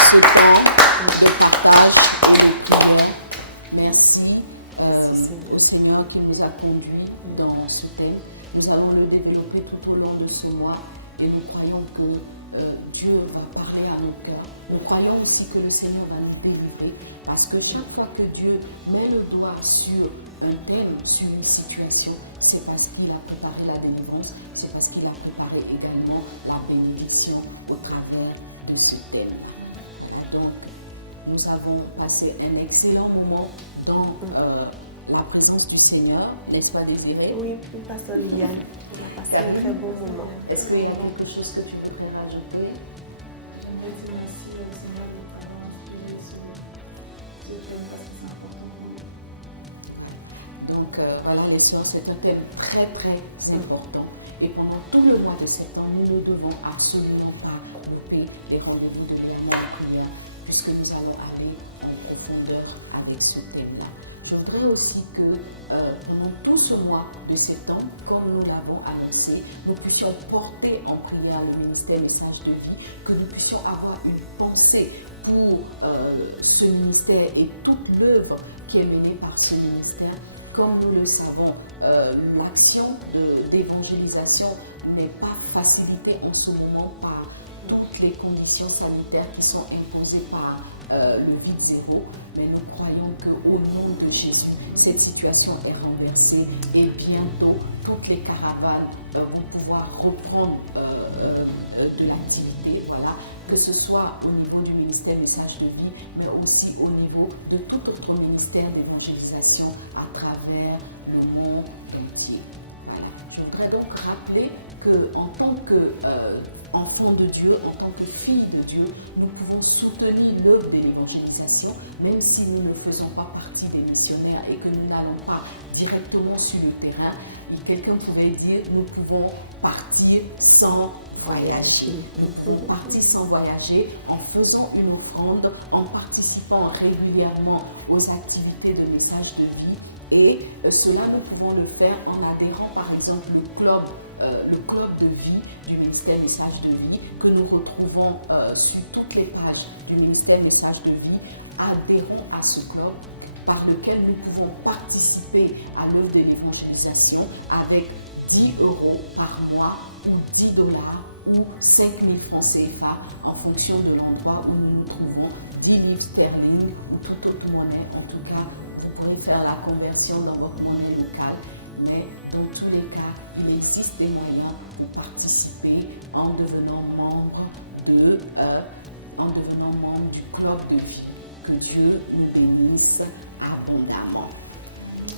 ce temps, pour ce partage et prière. Merci, au Seigneur qui nous a conduits dans ce thème. Nous allons le développer tout au long de ce mois et nous croyons que Dieu va parler à nos cœurs. Nous croyons aussi que le Seigneur va nous délivrer parce que chaque fois que Dieu met le doigt sur un thème, sur une situation, c'est parce qu'il a préparé la délivrance, c'est parce qu'il a préparé également la bénédiction au travers de ce thème. Donc, nous avons passé un excellent moment dans la présence du Seigneur, n'est-ce pas Désiré? Oui, pasteur Liliane, on a passé un très bon moment. Est-ce qu'il y a quelque chose que tu voudrais rajouter? J'aimerais dire merci au Seigneur de m'avoir inspiré sur ce thème parce que c'est important pour nous. Donc voilà, les sœurs, c'est un thème très très important. Et pendant tout le mois de septembre, nous ne devons absolument pas louper les rendez-vous de l'année de prière puisque nous allons aller en profondeur avec ce thème-là. Je voudrais aussi que pendant tout ce mois de septembre, comme nous l'avons annoncé, nous puissions porter en prière le ministère Message de Vie, que nous puissions avoir une pensée pour ce ministère et toute l'œuvre qui est menée par ce ministère. Comme nous le savons, l'action d'évangélisation n'est pas facilitée en ce moment par toutes les conditions sanitaires qui sont imposées par le vide zéro, mais nous croyons qu'au nom de Jésus, cette situation est renversée et bientôt toutes les caravanes vont pouvoir reprendre de l'activité, voilà, que ce soit au niveau du ministère Message de Vie, mais aussi au niveau de tout autre ministère d'évangélisation à travers le monde entier. Voilà. Je voudrais donc rappeler qu'en tant qu'enfant de Dieu, en tant que fille de Dieu, nous pouvons soutenir l'œuvre de l'évangélisation, même si nous ne faisons pas partie des missionnaires et que nous n'allons pas directement sur le terrain. Et quelqu'un pouvait dire, nous pouvons partir sans voyager. Nous pouvons partir sans voyager en faisant une offrande, en participant régulièrement aux activités de Message de Vie. Et cela, nous pouvons le faire en adhérant par exemple le club de vie du ministère Message de Vie que nous retrouvons sur toutes les pages du ministère Message de Vie. Adhérons à ce club par lequel nous pouvons participer à l'œuvre de l'évangélisation avec 10 € par mois ou 10 $ ou 5 000 francs CFA en fonction de l'endroit où nous nous trouvons, 10 livres sterling ou toute autre monnaie. En tout cas, vous pourrez faire la conversion dans votre monnaie locale. Mais dans tous les cas, il existe des moyens pour participer en devenant membre du club de vie. Que Dieu nous bénisse abondamment.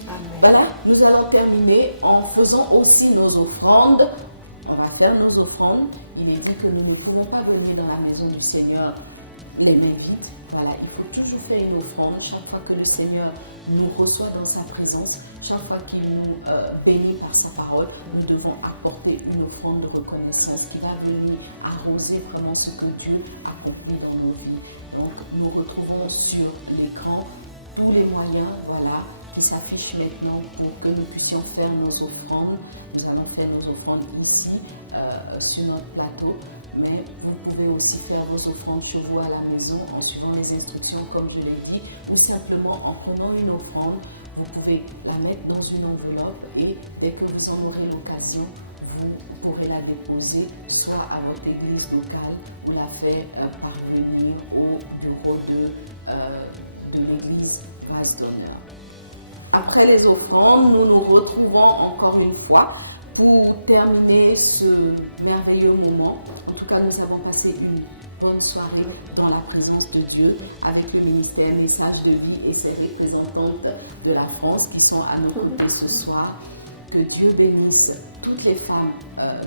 Amen. Voilà, nous allons terminer en faisant aussi nos offrandes. On va faire nos offrandes. Il est dit que nous ne pouvons pas venir dans la maison du Seigneur les mains vides. Voilà, il faut toujours faire une offrande. Chaque fois que le Seigneur nous reçoit dans sa présence, chaque fois qu'il nous bénit par sa parole, nous devons apporter une offrande de reconnaissance qui va venir arroser vraiment ce que Dieu accomplit dans nos vies. Donc, nous retrouvons sur l'écran tous les moyens, voilà, qui s'affichent maintenant pour que nous puissions faire nos offrandes. Nous allons faire nos offrandes ici, sur notre plateau, mais vous pouvez aussi faire vos offrandes chez vous à la maison en suivant les instructions comme je l'ai dit, ou simplement en prenant une offrande, vous pouvez la mettre dans une enveloppe et dès que vous en aurez l'occasion, vous pourrez la déposer soit à votre église locale ou la faire parvenir au bureau de l'église Place d'Honneur. Après les offrandes, nous nous retrouvons encore une fois pour terminer ce merveilleux moment. En tout cas, nous avons passé une bonne soirée dans la présence de Dieu avec le ministère Message de Vie et ses représentantes de la France qui sont à nos côtés ce soir. Que Dieu bénisse toutes les femmes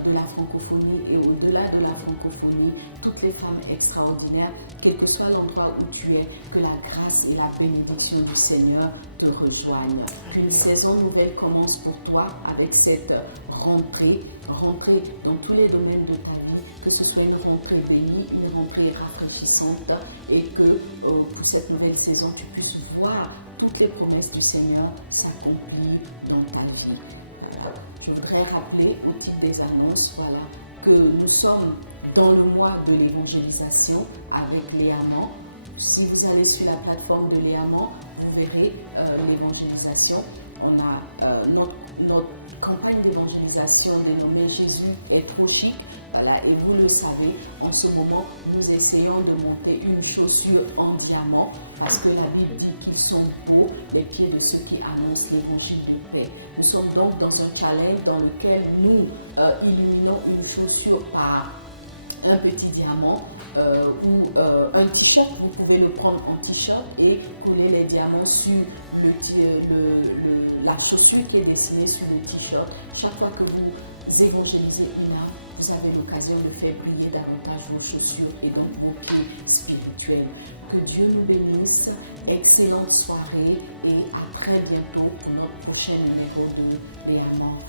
de la francophonie et au-delà de la francophonie, toutes les femmes extraordinaires, quel que soit l'endroit où tu es, que la grâce et la bénédiction du Seigneur te rejoignent. Une saison nouvelle commence pour toi avec cette rentrée dans tous les domaines de ta vie, que ce soit une rentrée bénie, une rentrée rafraîchissante et que pour cette nouvelle saison, tu puisses voir toutes les promesses du Seigneur s'accomplir dans ta vie. Je voudrais rappeler au titre des annonces, voilà, que nous sommes dans le mois de l'évangélisation avec Léamant. Si vous allez sur la plateforme de Léamant, vous verrez l'évangélisation. On a notre campagne d'évangélisation dénommée Jésus est trop chic. Voilà, et vous le savez, en ce moment, nous essayons de monter une chaussure en diamant parce que la Bible dit qu'ils sont beaux, les pieds de ceux qui annoncent l'évangile de paix. Nous sommes donc dans un challenge dans lequel nous illuminons une chaussure par un petit diamant ou un t-shirt. Vous pouvez le prendre en t-shirt et coller les diamants sur la chaussure qui est dessinée sur le t-shirt. Chaque fois que vous évangélisez une âme, vous avez l'occasion de faire briller davantage vos chaussures et donc vos pieds spirituels. Que Dieu nous bénisse. Excellente soirée et à très bientôt pour notre prochain numéro de Léamant.